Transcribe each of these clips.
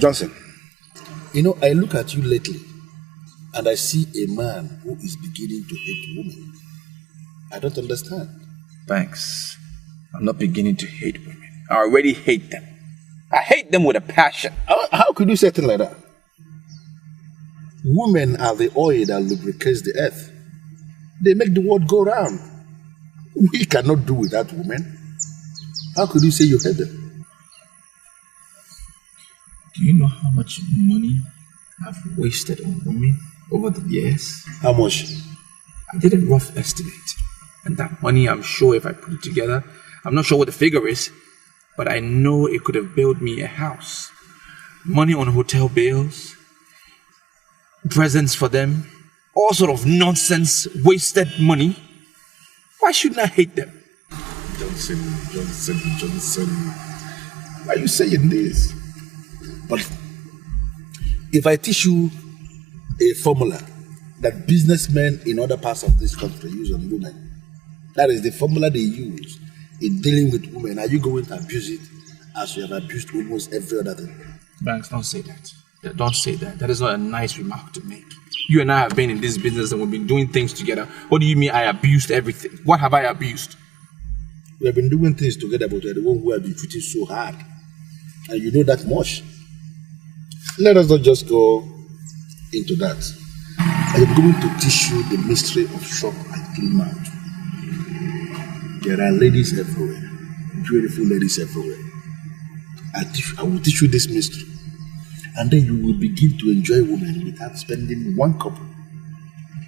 Johnson, you know, I look at you lately and I see a man who is beginning to hate women. I don't understand. Thanks. I'm not beginning to hate women. I already hate them. I hate them with a passion. How could you say things like that? Women are the oil that lubricates the earth. They make the world go round. We cannot do without women. How could you say you hate them? Do you know how much money I've wasted on women over the years? How much? I did a rough estimate. And that money, I'm sure if I put it together, I'm not sure what the figure is, but I know it could have built me a house. Money on hotel bills, presents for them, all sort of nonsense, wasted money. Why shouldn't I hate them? Johnson. Why are you saying this? But if I teach you a formula that businessmen in other parts of this country use on women, that is the formula they use in dealing with women, are you going to abuse it as you have abused almost every other thing? Banks, don't say that. Don't say that. That is not a nice remark to make. You and I have been in this business and we've been doing things together. What do you mean I abused everything? What have I abused? We have been doing things together, but you're the one who have been treated so hard. And you know that much. Let us not just go into that. I am going to teach you the mystery of shop and clean mouth. There are ladies everywhere, beautiful ladies everywhere. I will teach you this mystery. And then you will begin to enjoy women without spending one couple.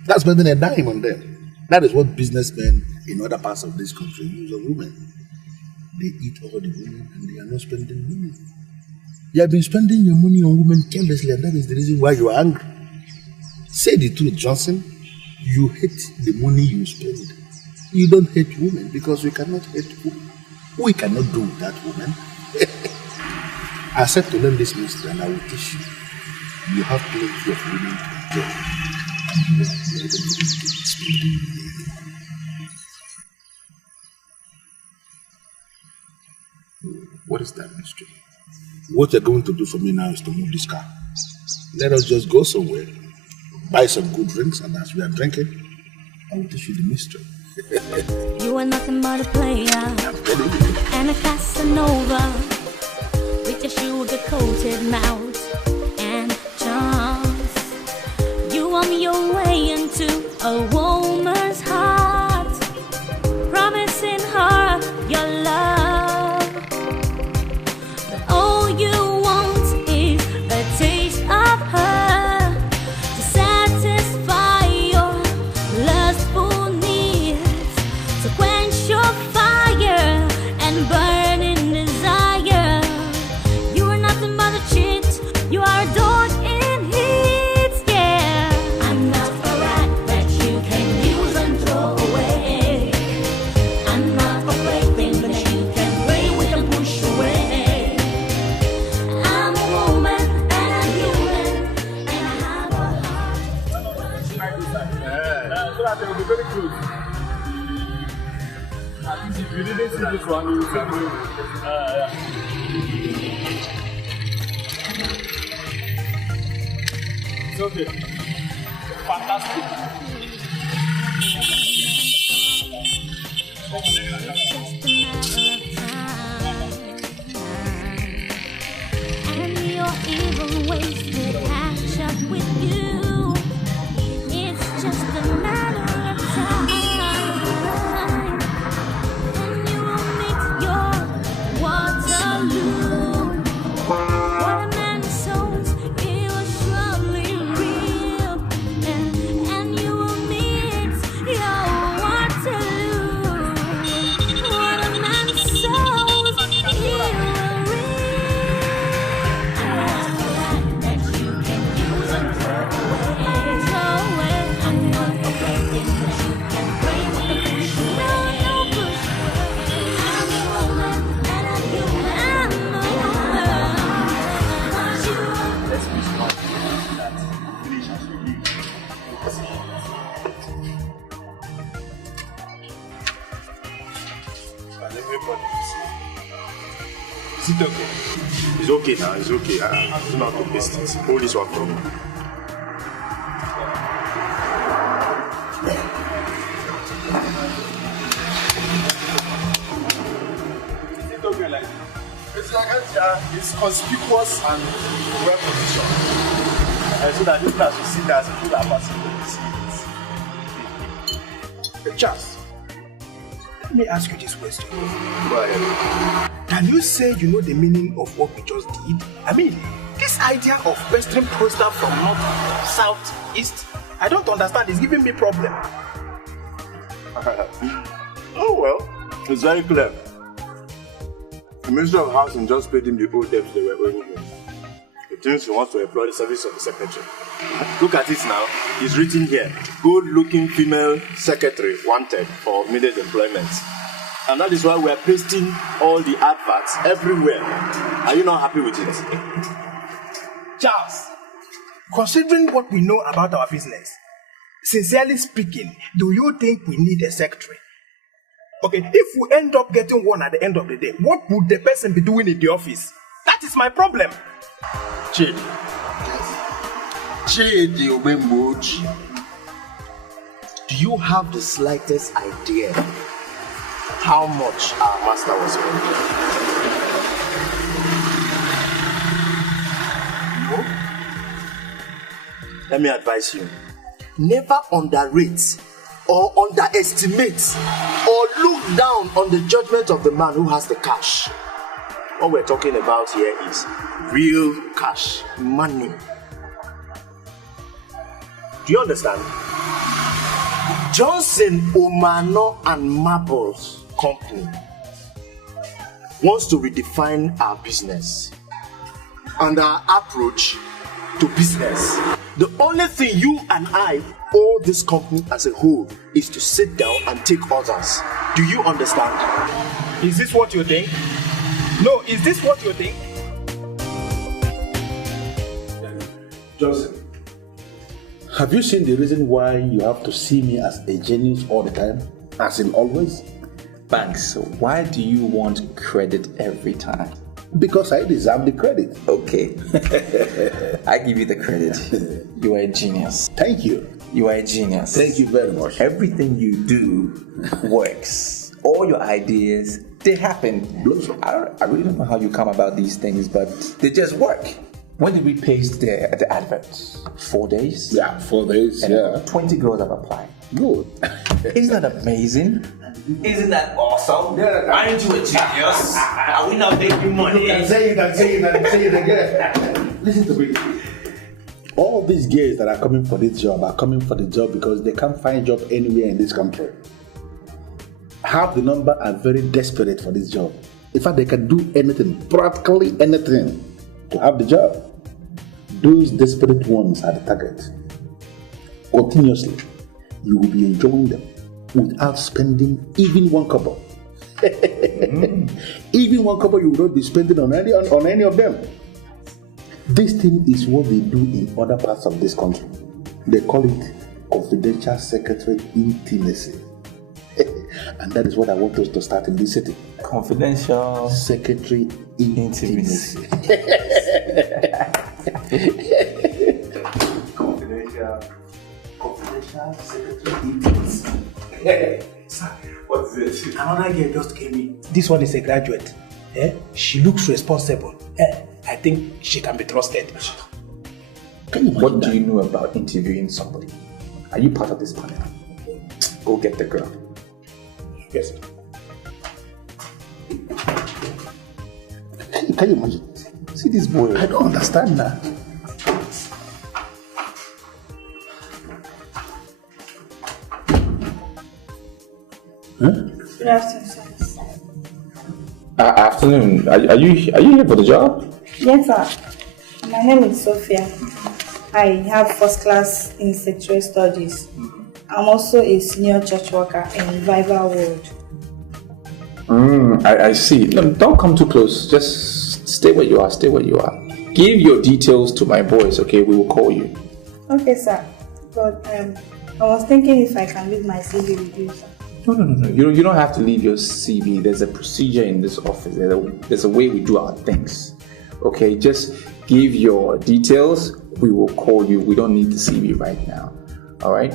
Not spending a dime on them. That is what businessmen in other parts of this country use on women. They eat all the women and they are not spending money. You have been spending your money on women carelessly, and that is the reason why you are angry. Say the truth, Johnson. You hate the money you spend. You don't hate women because we cannot hate women. We cannot do that, women. I said to learn this mystery and I will teach you. You have plenty of women to enjoy. And you are going to spending money. What is that mystery? What you're going to do for me now is to move this car. Let us just go somewhere, buy some good drinks, and as we are drinking, I will teach you the mystery. You are nothing but a player and a Casanova with your sugar-coated mouth and charms. You on your way into a woman's heart, promising her your love. But all you want is a taste of her to satisfy your lustful needs, to quench your fire and burning desire. You are nothing but a cheat. You are adored in heat, yeah. I'm not a rat that you can use and throw away. I'm not a plaything that you can play with and push away. I'm a woman and I'm human and I have a heart. So that they will be very close. At least if you didn't see this one, you will see yeah. It's okay. Fantastic. And your evil ways will catch up with you. It's just a matter of time, and you will meet your Waterloo. What a man sows, he will surely reap, and you will meet your Waterloo. What a man sows, he will reap. That you can use and throw away. I'm not a plaything that you can play with and push away. No push away. I'm a woman and I'm human. I'm a woman. Let's be smart. That finish as we leave. And everybody is. Is it okay? It's okay now, it's okay. I do not to paste it. Hold this one from me. It's okay like it's conspicuous and well positioned. So that this class will see that as a good person. Charles, let me ask you this question. Go ahead. Can you say you know the meaning of what we just did? I mean, this idea of pestering poster from north, south, east, I don't understand. It's giving me problem. Oh well, it's very clear. The Ministry of Housing just paid him the old debts they were owing him. He thinks he wants to employ the service of the secretary. Look at it now. It's written here. Good-looking female secretary wanted for immediate employment. And that is why we are pasting all the adverts everywhere. Are you not happy with it? Charles, considering what we know about our business, sincerely speaking, do you think we need a secretary? Okay, if we end up getting one at the end of the day, what would the person be doing in the office? That is my problem. Chidi Obemboji, Do you have the slightest idea how much our master was spending? No? Let me advise you. Never underrate or underestimate or look down on the judgment of the man who has the cash. What we're talking about here is real cash, money. Do you understand? Johnson Omano and Marbles Company wants to redefine our business and our approach to business. The only thing you and I owe this company as a whole is to sit down and take orders. Do you understand? Is this what you think? No, is this what you think? Johnson, have you seen the reason why you have to see me as a genius all the time? As in always? Banks, why do you want credit every time? Because I deserve the credit. Okay. I give you the credit. You are a genius. Thank you. You are a genius. Thank you very much. Everything you do works. All your ideas, they happen. I really don't know how you come about these things, but they just work. When did we paste the adverts? 4 days? Yeah, 4 days, and yeah. 20 girls have applied. Good. Isn't that amazing? Isn't that awesome? Yeah, aren't you a genius? Are we not making money? You can say it again. Listen to me. All these girls that are coming for this job are coming for the job because they can't find a job anywhere in this country. Half the number are very desperate for this job. In fact, they can do anything, practically anything, to have the job. Those desperate ones are the target. Continuously, you will be enjoying them without spending even one kobo. Even one kobo you will not be spending on any of them. This thing is what they do in other parts of this country. They call it confidential secretary intimacy. And that is what I want us to start in this city. Confidential secretary intimacy. Confidential secretary intimacy. Sir, What's this? another girl just came in. This one is a graduate. She looks responsible. I think she can be trusted. Can you imagine What that? do you know about interviewing somebody? Are you part of this panel? Go get the girl. Yes, sir. Can you imagine? See this boy. I don't understand that. Good afternoon, sir. Afternoon. Are you here for the job? Yes, sir. My name is Sophia. I have first class in secretarial studies. I'm also a senior church worker in Revival World. I see. No, don't come too close. Just stay where you are. Stay where you are. Give your details to my boys, okay? We will call you. Okay, sir. But I was thinking if I can leave my CV with you, sir. No. You don't have to leave your CV. There's a procedure in this office. There's a way we do our things. Okay, just give your details. We will call you. We don't need the CV right now. All right?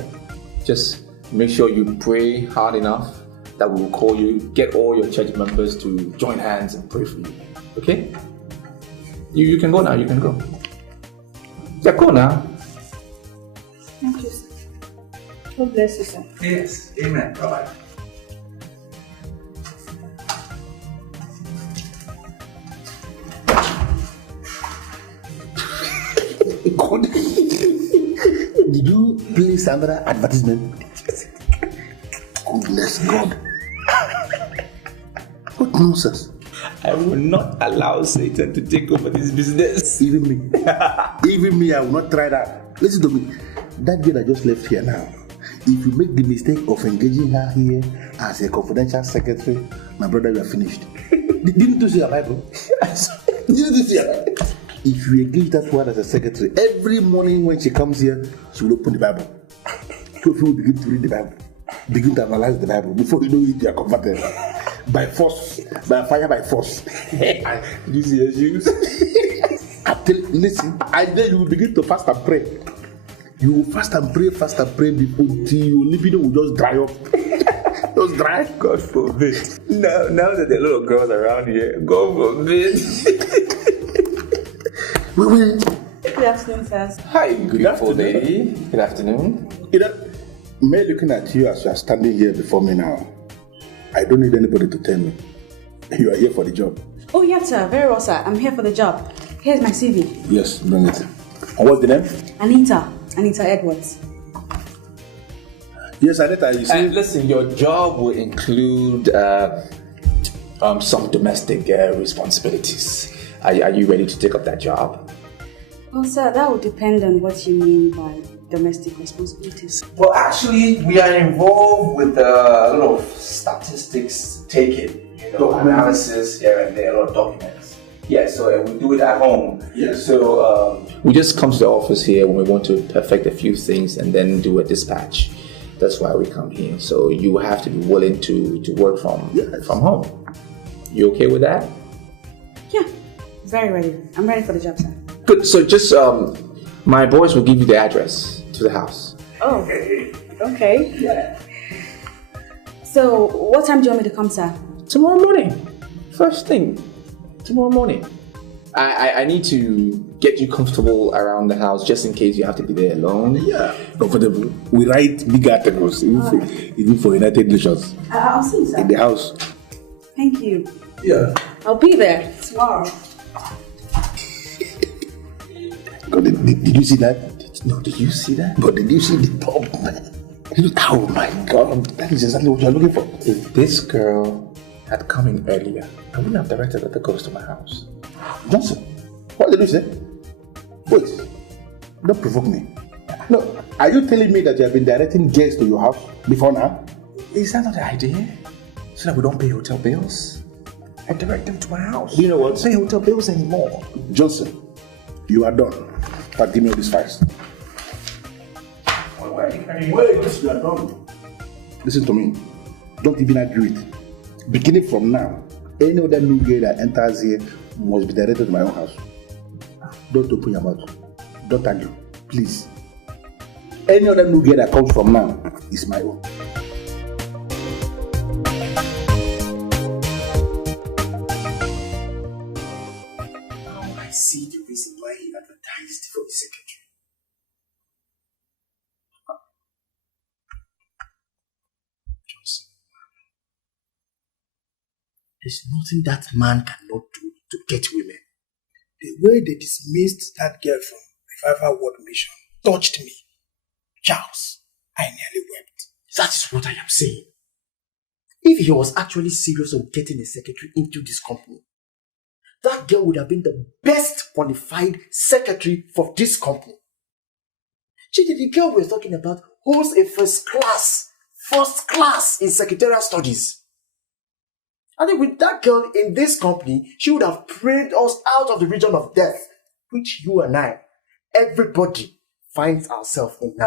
Just make sure you pray hard enough that we will call you. Get all your church members to join hands and pray for you. Okay? You can go now. You can go. Yeah, go now. Thank you, sir. God bless you, sir. Yes. Amen. Bye-bye. God. Did you place another advertisement? Goodness God. What nonsense. I will not allow Satan to take over this business. Even me, I will not try that. Listen to me. That girl that just left here now, if you make the mistake of engaging her here as a confidential secretary, my brother, you are finished. Didn't you see her Bible? Didn't you see her Bible? If you engage that one as a secretary, every morning when she comes here, she will open the Bible. So you will begin to read the Bible, begin to analyze the Bible. Before you know it, you are converted. By force, by fire, by force. You see her shoes? Listen, and then you will begin to fast and pray. You will fast and pray before your libido will just dry up. Just dry. God forbid. Now that there are a lot of girls around here, God forbid. Good afternoon, sir. Hi, beautiful lady. Good afternoon. Me looking at you as you are standing here before me now, I don't need anybody to tell me. You are here for the job. Oh, yes, sir. Very well, sir. I'm here for the job. Here's my CV. Yes, bring it. And what's the name? Anita Edwards. Yes, Anita, you see. Listen, your job will include some domestic responsibilities. Are you ready to take up that job? Well, sir, that would depend on what you mean by domestic responsibilities. Well, actually, we are involved with a lot of statistics taking, analysis here and there, a lot of documents. Yeah, so we do it at home. Yeah. So we just come to the office here when we want to perfect a few things and then do a dispatch. That's why we come here. So you have to be willing to work from home. You okay with that? Yeah, very ready. I'm ready for the job, sir. Good. So just my boys will give you the address to the house. Oh, okay. Yeah. So what time do you want me to come, sir? Tomorrow morning. First thing. Tomorrow morning. I need to get you comfortable around the house just in case you have to be there alone. Yeah, comfortable. We write big articles, even for United Nations. I'll see you, sir. In the house. Thank you. Yeah. I'll be there tomorrow. God, did you see that? No, did you see that? But did you see the top, man? Oh my God, that is exactly what you're looking for. If this girl had come in earlier, I wouldn't have directed other girls to my house. Johnson, what did you say? Wait, don't provoke me. No, are you telling me that you have been directing guests to your house before now? Is that not the idea? So that we don't pay hotel bills? I direct them to my house. Do you know what? Don't pay hotel bills anymore. Johnson, you are done. But give me all these files. Wait, you are done. Listen to me. Don't even agree with it. Beginning from now, any other new girl that enters here must be directed to my own house. Don't open your mouth. Don't argue. Please. Any other new girl that comes from now is my own. Now I see the reason why he advertised for the secretary. Johnson. There's nothing that man cannot do to get women. The way they dismissed that girl from Revival World Mission touched me. Charles, I nearly wept. That is what I am saying. If he was actually serious on getting a secretary into this company, that girl would have been the best qualified secretary for this company. The girl we're talking about holds a first class in secretarial studies. I think with that girl in this company, she would have prayed us out of the region of death, which you and I, everybody, finds ourselves in now.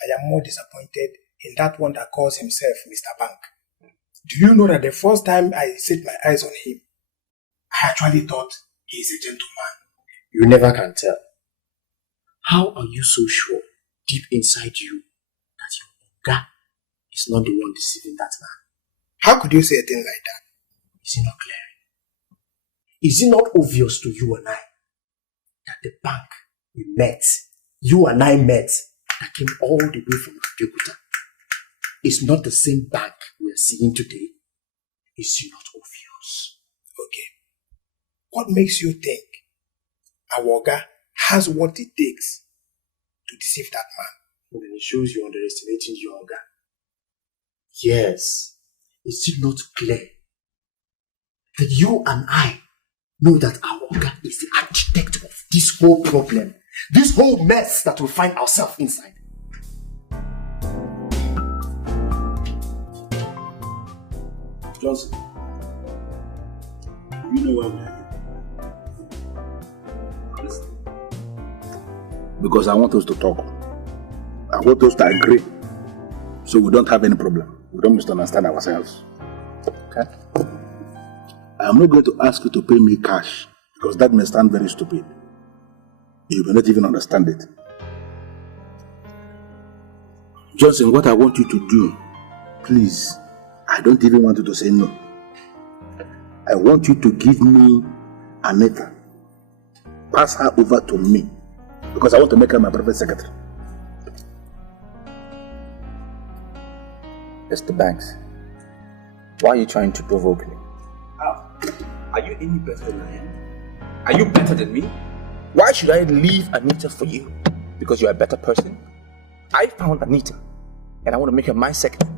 I am more disappointed in that one that calls himself Mr. Bank. Do you know that the first time I set my eyes on him, I actually thought He's a gentleman. You never can tell. How are you so sure, deep inside you, that your Oga is not the one deceiving that man? How could you say a thing like that? Is it not clear? Is it not obvious to you and I that the bank you and I met, that came all the way from Abeokuta, is not the same bank we are seeing today? Is it not obvious? Okay. What makes you think our Oga has what it takes to deceive that man? Well, then it shows you're underestimating your Oga. Yes. Is it not clear that you and I know that our Oga is the architect of this whole problem, this whole mess that we find ourselves inside? Johnson, you know why we are here? Listen. Because I want us to talk. I want us to agree, so we don't have any problem. We don't misunderstand ourselves. Okay? I am not going to ask you to pay me cash, because that may sound very stupid. You may not even understand it. Johnson, what I want you to do, please, I don't even want you to say no. I want you to give me Anita. Pass her over to me, because I want to make her my private secretary. Mr. Banks, why are you trying to provoke me? How? Are you any better than I am? Are you better than me? Why should I leave Anita for you? Because you're a better person? I found Anita, and I want to make her my secretary.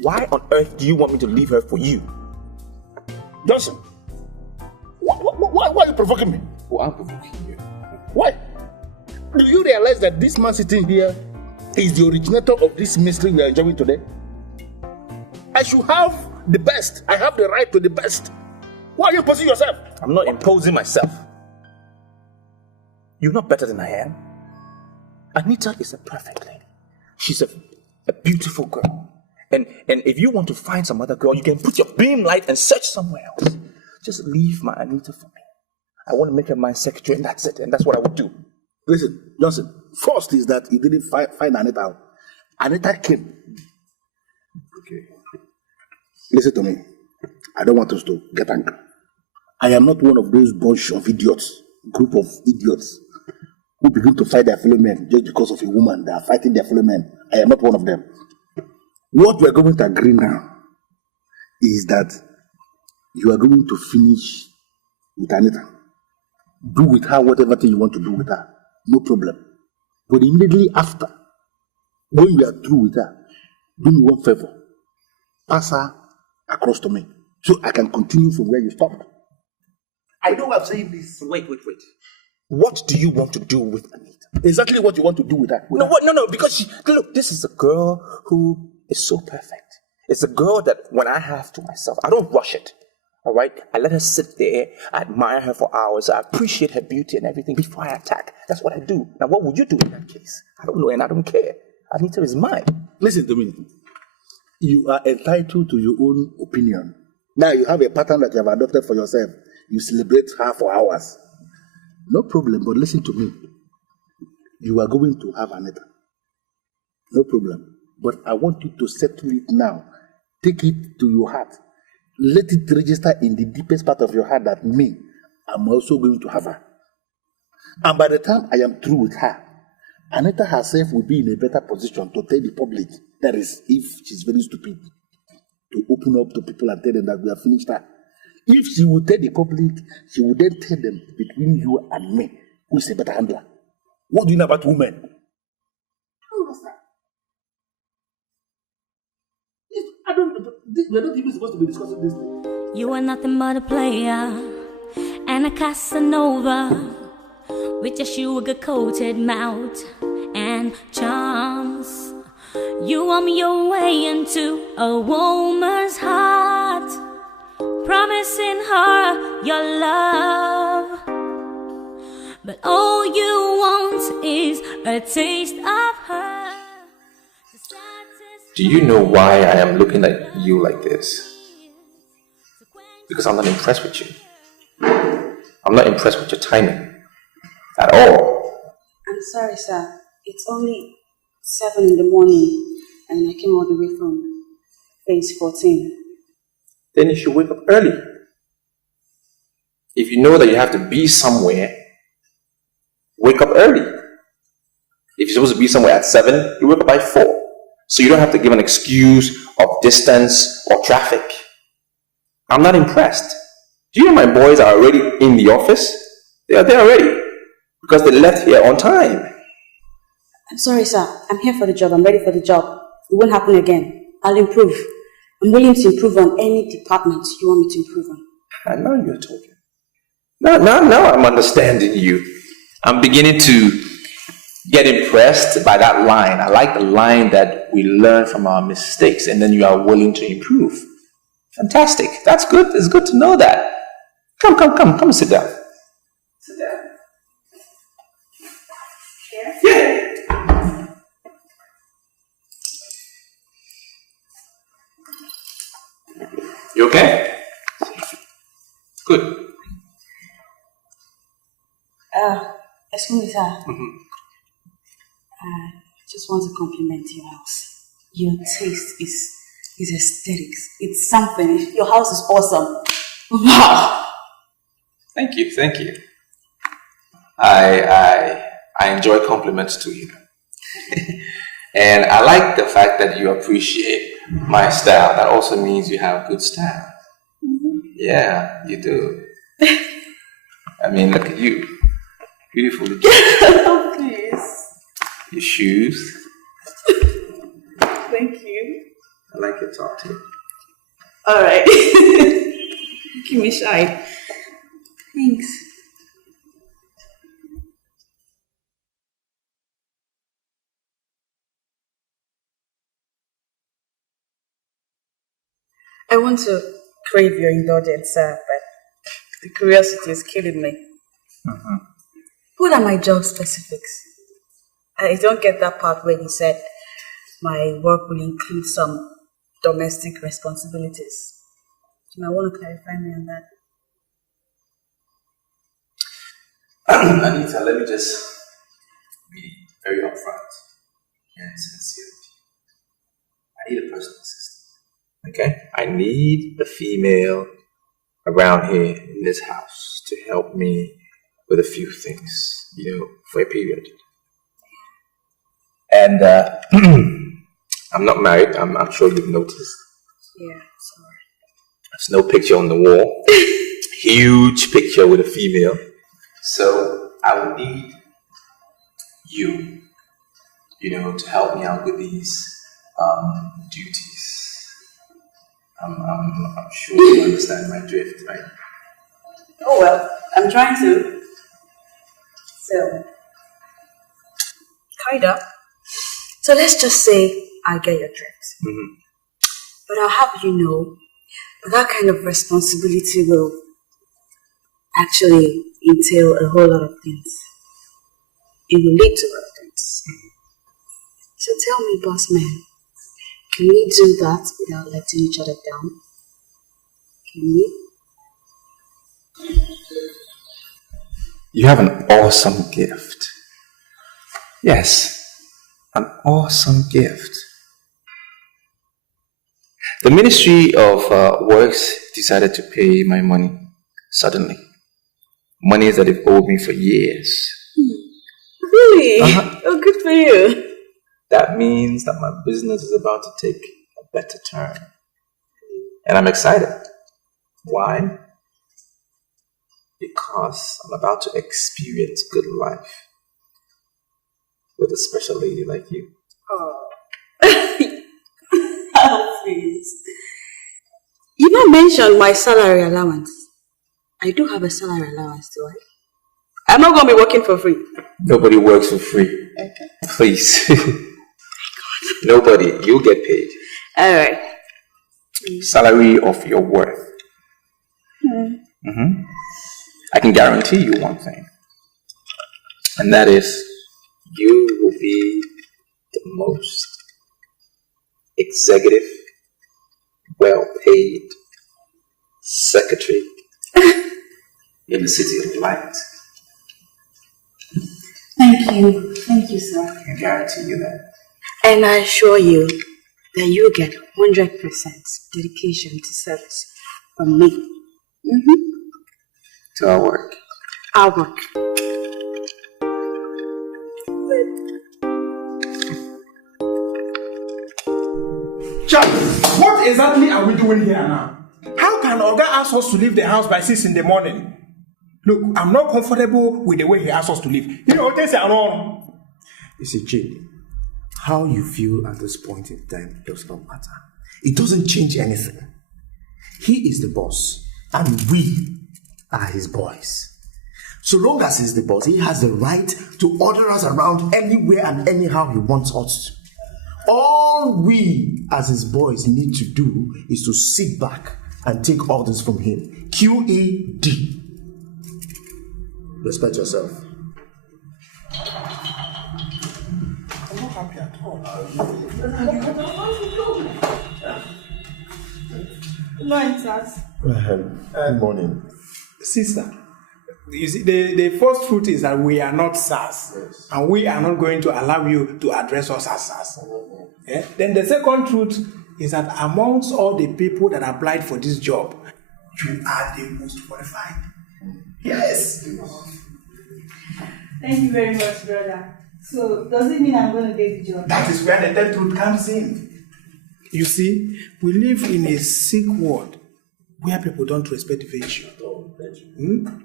Why on earth do you want me to leave her for you? Johnson, why are you provoking me? Oh, I'm provoking you. Why? Do you realize that this man sitting here is the originator of this mystery we are enjoying today? I should have the best. I have the right to the best. Why are you imposing yourself? I'm not imposing myself. You're not better than I am. Anita is a perfect lady. She's a beautiful girl. And if you want to find some other girl, you can put your beam light and search somewhere else. Just leave my Anita for me. I want to make her my secretary, and that's it. And that's what I would do. Listen, Johnson, first is that you didn't find Anita out. Anita came. Okay. Listen to me. I don't want us to get angry. I am not one of those bunch of idiots, group of idiots, who begin to fight their fellow men just because of a woman. They are fighting their fellow men. I am not one of them. What we are going to agree now is that you are going to finish with Anita. Do with her whatever thing you want to do with her. No problem. But immediately after, when you are through with her, do me one favor. Pass her across to me, so I can continue from where you stopped. I know I'm saying this. Wait. What do you want to do with Anita? Exactly what you want to do with her. No, because look, this is a girl who is so perfect. It's a girl that when I have to myself, I don't rush it. All right? I let her sit there, I admire her for hours, I appreciate her beauty and everything before I attack. That's what I do. Now, what would you do in that case? I don't know, and I don't care. Anita is mine. Listen to me. You are entitled to your own opinion. Now you have a pattern that you have adopted for yourself. You celebrate her for hours. No problem, but listen to me. You are going to have Anita. No problem. But I want you to settle it now. Take it to your heart. Let it register in the deepest part of your heart that me, I'm also going to have her. And by the time I am through with her, Anita herself will be in a better position to tell the public, that is, if she's very stupid, to open up to people and tell them that we have finished her. If she will tell the public, she will then tell them, between you and me, who is a better handler. What do you know about women? We're not even supposed to be discussing this thing. You are nothing but a player and a Casanova with your sugar-coated mouth and charms. You warm your way into a woman's heart, promising her your love. But all you want is a taste of her. Do you know why I am looking at you like this? Because I'm not impressed with you. I'm not impressed with your timing at all. I'm sorry, sir. It's only 7 in the morning and I came all the way from phase 14. Then you should wake up early. If you know that you have to be somewhere, wake up early. If you're supposed to be somewhere at 7, you wake up by 4. So you don't have to give an excuse of distance or traffic. I'm not impressed. Do you know my boys are already in the office? They are there already. Because they left here on time. I'm sorry, sir. I'm here for the job. I'm ready for the job. It won't happen again. I'll improve. I'm willing to improve on any department you want me to improve on. I know you're talking. Now I'm understanding you. I'm beginning to get impressed by that line. I like the line that we learn from our mistakes and then you are willing to improve. Fantastic. That's good. It's good to know that. Come sit down. Sit down. Yeah. You okay? Good. Excuse me, sir. I just want to compliment your house. Your taste is aesthetics. It's something. Your house is awesome. Wow. Thank you. I enjoy compliments to you. And I like the fact that you appreciate my style. That also means you have good style. Mm-hmm. Yeah, you do. I mean, look at you. Beautiful. Oh, please. Your shoes. Thank you. I like your top too. All right. Give me shy. Thanks. I want to crave your indulgence, sir, but the curiosity is killing me. Mm-hmm. What are my job specifics? I don't get that part where you said my work will include some domestic responsibilities. You might want to clarify me on that. Anita, let me just be very upfront and sincere with you. I need a personal assistant. Okay? I need a female around here in this house to help me with a few things, for a period. And I'm not married. I'm sure you've noticed. Yeah, sorry. There's no picture on the wall. Huge picture with a female. So I would need you, to help me out with these duties. I'm sure you understand my drift, right? Oh well, I'm trying to. So, kinda. So let's just say I get your drift. Mm-hmm. But I'll have you know that kind of responsibility will actually entail a whole lot of things. It will lead to a lot of things. Mm-hmm. So tell me, boss man, can we do that without letting each other down? Can we? You have an awesome gift. Yes, an awesome gift. The Ministry of Works decided to pay my money suddenly. Money that they've owed me for years. Really? Oh, good for you. That means that my business is about to take a better turn. And I'm excited. Why? Because I'm about to experience good life with a special lady like you. Oh. Oh, please. You don't mention my salary allowance. I do have a salary allowance, do I? I'm not going to be working for free. Nobody works for free. Okay. Please. Nobody. You'll get paid. All right. Salary of your worth. Mm-hmm. I can guarantee you one thing. And that is, you will be the most executive, well-paid secretary in the city of light. Thank you, sir. I guarantee you that. And I assure you that you get 100% dedication to service from me. To our work. Our work. Chuck, what exactly are we doing here now? How can Oga ask us to leave the house by 6 in the morning? Look, I'm not comfortable with the way he asks us to leave. You know, they say I'm wrong. You see, Jay, how you feel at this point in time does not matter. It doesn't change anything. He is the boss, and we are his boys. So long as he's the boss, he has the right to order us around anywhere and anyhow he wants us to. All we as his boys need to do is to sit back and take orders from him. QED. Respect yourself. I'm not happy at all. Good morning, sirs. Good morning. Sister, you see, the first truth is that we are not SARS. Yes. And we are not going to allow you to address us as SARS. Yeah? Then the second truth is that amongst all the people that applied for this job, you are the most qualified. Yes. Thank you very much, brother. So, does it mean I'm going to get the job? That is where the third truth comes in. You see, we live in a sick world where people don't respect virtue.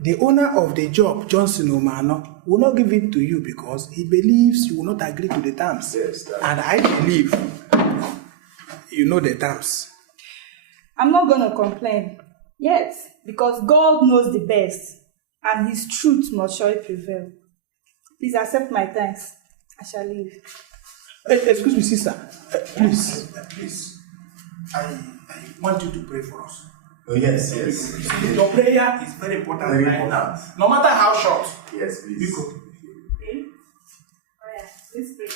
The owner of the job, Johnson Omano, will not give it to you because he believes you will not agree to the terms. Yes, and I believe you know the terms. I'm not going to complain. Yes, because God knows the best and His truth must surely prevail. Please accept my thanks. I shall leave. Excuse me, sister. Please. I want you to pray for us. Oh, yes. Your prayer is very important right now. No matter how short. Yes, please. Okay. Let's pray.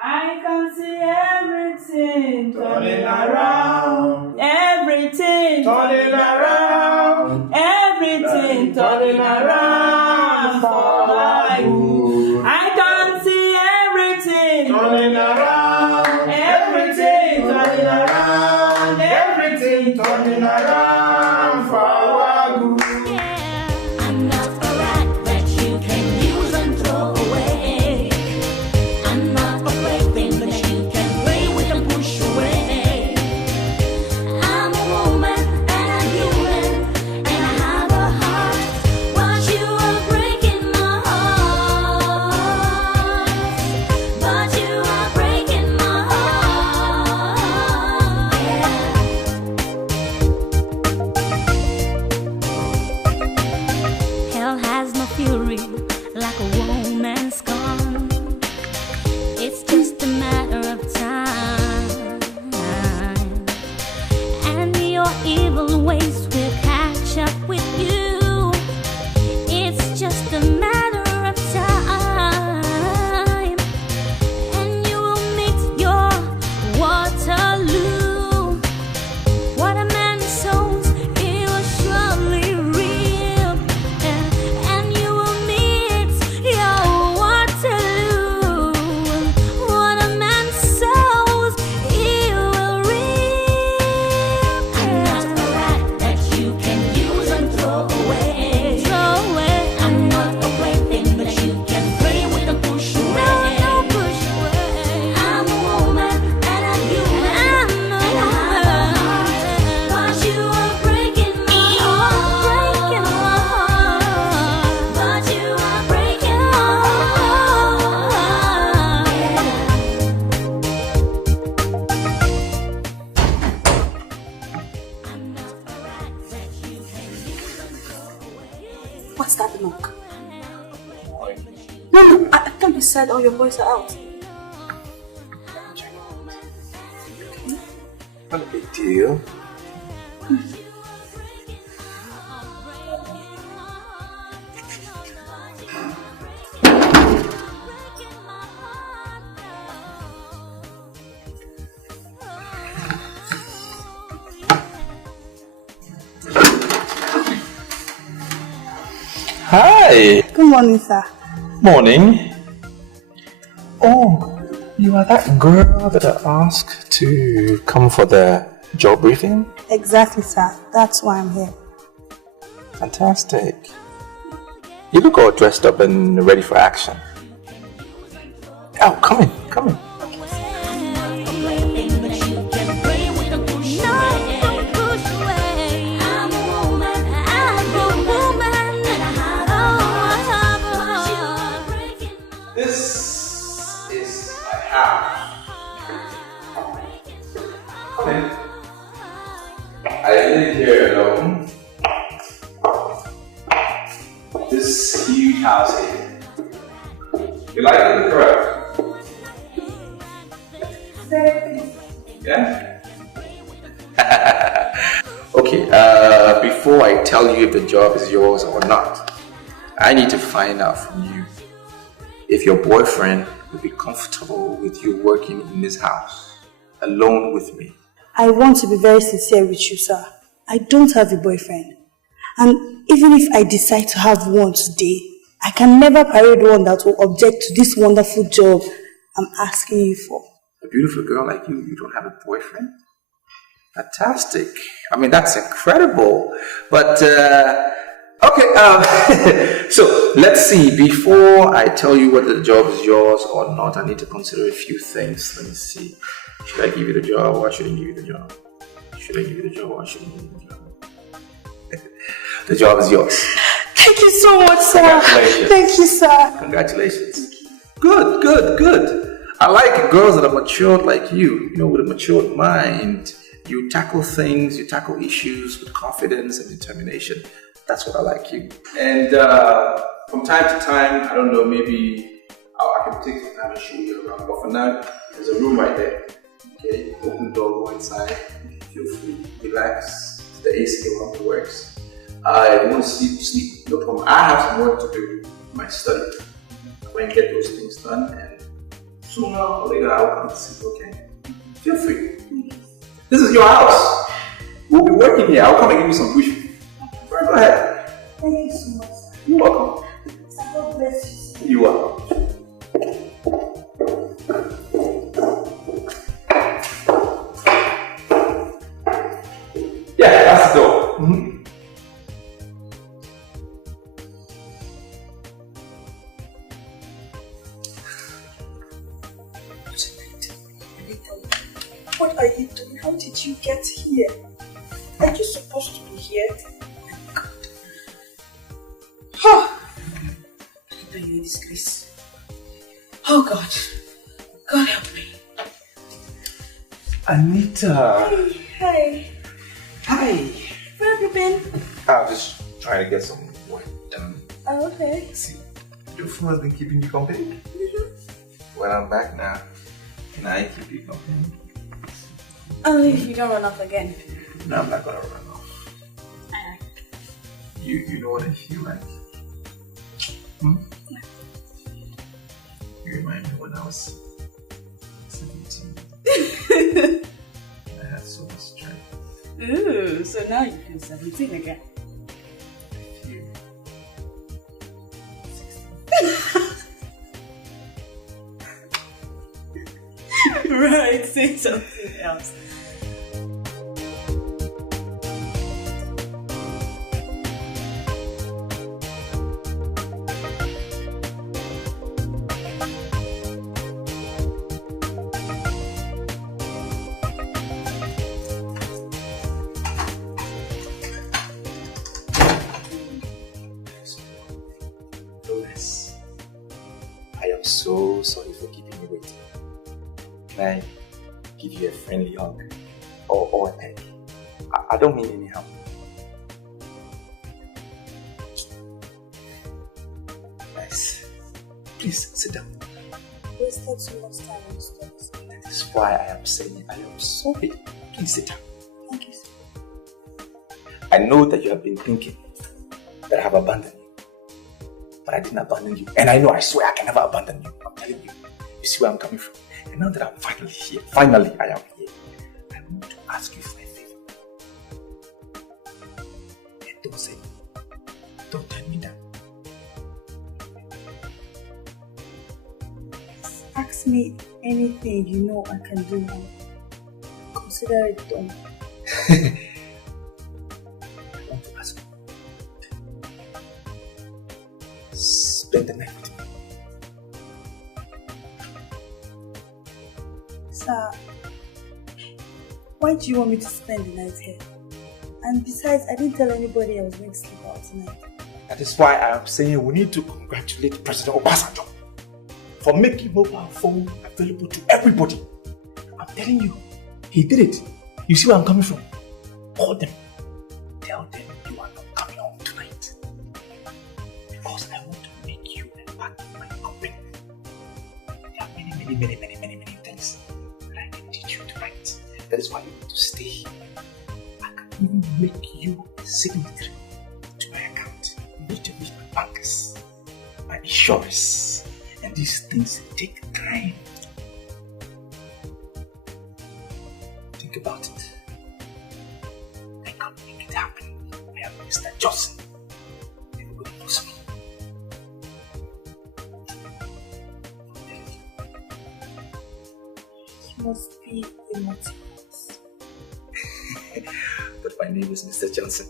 I can see everything turning around. Everything turning around. Everything turning around for my good. I can see everything turning around. Everything turning around. Everything turning around for our good. I'm not a rat that you can use and throw away. I'm not a plaything that you can play with and push away. I'm a woman and I'm human and I have a heart, but you are breaking my heart. But you are breaking my heart. Hell has no fury like a woman's scorn. It's just a matter of time, and your evil ways will catch up with you. It's just a matter of time, and you will meet your Waterloo. What a man sows, he will surely reap, and you will meet your Waterloo. What a man sows, he will reap. I'm not a rat that you can use and throw away. I'm not a plaything that you can play with and push away. I'm a woman and I'm human and I have a heart, but you are breaking my heart. But you are breaking my heart. I'm not a rat that you can use and throw away. What's that knock? No, I thought you said all your boys are out. Not a big deal. Hi. Good morning, sir. Morning. Oh, you are that girl that I asked to come for the job briefing? Exactly, sir. That's why I'm here. Fantastic. You look all dressed up and ready for action. Oh, come in, come in. This is my house. Come in. I live here alone. This huge house here. You like it, correct? Yeah? Okay, before I tell you if the job is yours or not, I need to find out from you if your boyfriend would be comfortable with you working in this house, alone with me. I want to be very sincere with you, sir. I don't have a boyfriend. And even if I decide to have one today, I can never parade one that will object to this wonderful job I'm asking you for. A beautiful girl like you don't have a boyfriend? Fantastic. I mean, that's incredible. But, okay, so let's see. Before I tell you whether the job is yours or not, I need to consider a few things. Let me see. Should I give you the job or shouldn't I give you the job? Should I give you the job or shouldn't I give you the job? The job is yours. Thank you so much, sir. Congratulations. Thank you, sir. Congratulations. Good, good, good. I like girls that are matured like you, with a matured mind. You tackle things, you tackle issues with confidence and determination. That's what I like you. And from time to time, I don't know, maybe I can take some time and show you around. But for now, there's a room right there. Okay, open the door, go inside. Feel free, relax. The AC around works. If you want to sleep, no problem. I have some work to do in my study. I'm going to get those things done, and sooner or later I'll come to sleep, okay? Feel free. This is your house. We'll be working here. I'll come and give you some briefing. Right, go ahead. Thank you so much. You're welcome. God bless you. You are. Yeah, that's the door. Mm-hmm. What are you doing? How did you get here? Are you supposed to be here? Oh my God. Oh. Are you a disgrace? Oh God. God help me. Anita. Hey. Hi. Where have you been? I'm just trying to get some work done. Oh, okay. See, your phone has been keeping you company? Mm-hmm. Well, I'm back now. Can I keep you company? Only if you don't run off again. No, I'm not gonna run off. You know what I feel like? Yeah. You remind me when I was 17. I had so much strength. Ooh, so now you feel 17 again. I feel 16. Right, say something else. I am so sorry for keeping you waiting. Can I give you a friendly hug or a peck? I don't mean any harm. Nice. Please sit down. Wasted so much time on studies. That is why I am saying I am sorry. Please sit down. Thank you, sir. I know that you have been thinking that I have abandoned you. But I didn't abandon you. And I know, I swear I can never abandon you. I'm telling you. You see where I'm coming from. And now that I'm finally here, I am here, I want to ask you for a favor. And don't say no. Don't turn me down. ask me anything you know I can do now. Consider it done. I want to ask you. Spend the night with me. Sir, why do you want me to spend the night here? And besides, I didn't tell anybody I was going to sleep out tonight. That is why I am saying we need to congratulate President Obasanjo for making mobile phone available to everybody. I'm telling you, he did it. You see where I'm coming from? Call them. Tell them you are not coming home tonight. Because I want to make you a part of my company. There are many things that I can teach you tonight. That is why you need to stay here. I can even make you a signatory to my account. You need to meet my bankers, my insurers, and these things take time. Think about it. I can make it happen. I am Mr. Johnson. Everybody knows me. You must be a motivate. But my name is Mr. Johnson.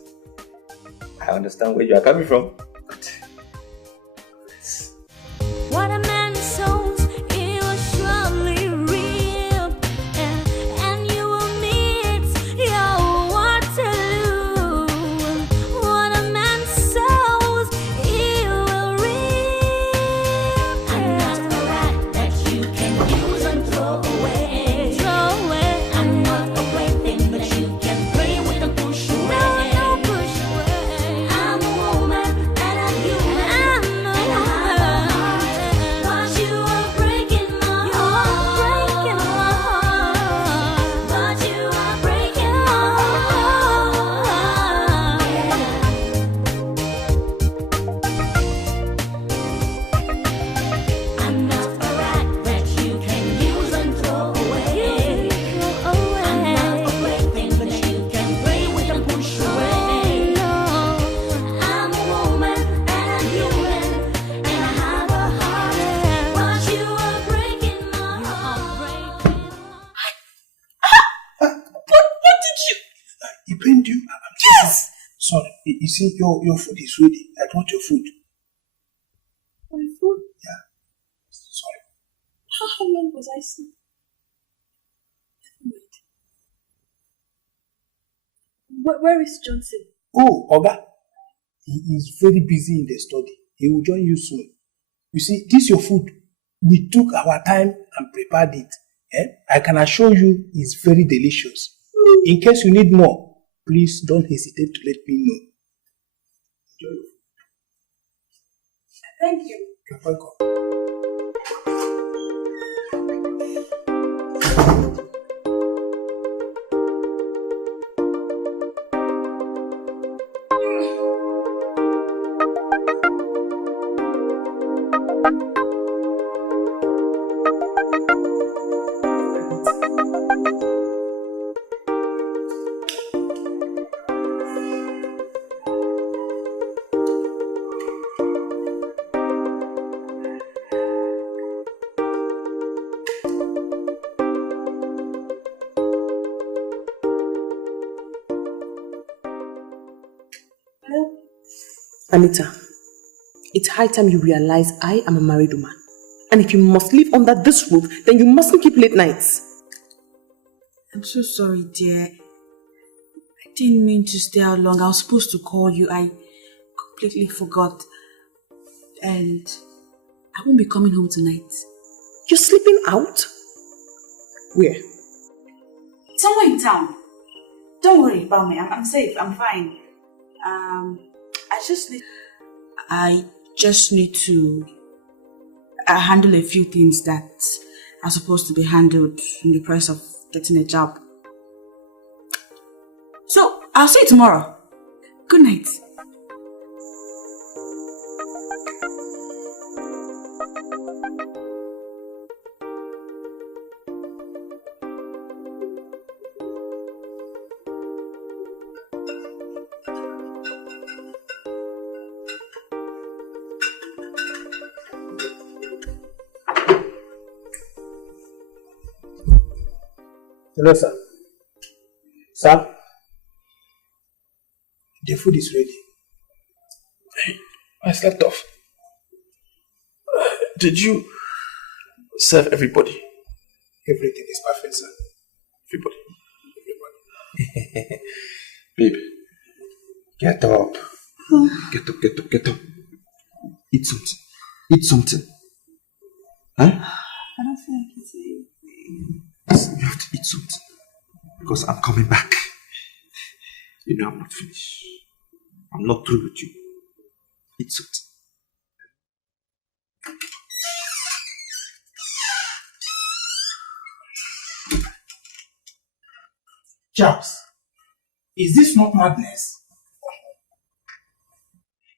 I understand where you are coming from. But What a man sows, he will surely reap, and you will meet your Waterloo. What a man sows, he will reap. I'm not a rat that you can use and throw away. I'm not a plaything that you can play with and push away. No, push away. I'm a woman and I'm human, and I have a heart. But you are breaking my heart. But you are breaking my heart. I'm not a rat that you can use and throw away. I'm not a plaything that you can play with and push away. I'm a woman and I'm human, and I have a heart. But you are breaking my heart. What did you? He pained you? Yes! Sorry. You see, your food is ready. I brought your food. My food? Yeah. Sorry. How long was I sleeping? Where is Johnson? Oh, Oga. He is very busy in the study. He will join you soon. You see, this your food. We took our time and prepared it. I can assure you it's very delicious. In case you need more, please don't hesitate to let me know. Enjoy. Thank you. You're welcome. Anita, it's high time you realize I am a married woman. And if you must live under this roof, then you mustn't keep late nights. I'm so sorry, dear. I didn't mean to stay out long. I was supposed to call you. I completely forgot. And I won't be coming home tonight. You're sleeping out? Where? Somewhere in town. Don't worry about me. I'm safe. I'm fine. I just need to handle a few things that are supposed to be handled in the process of getting a job. So, I'll see you tomorrow. Good night. Hello, sir. Sir? The food is ready. I slept off. Did you serve everybody? Everything is perfect, sir. Everybody. Babe, get up. Get up. Eat something. Eat something. Huh? I don't feel like eating. You have to eat something. Because I'm coming back. You know I'm not finished. I'm not through with you. Eat something. Charles, is this not madness?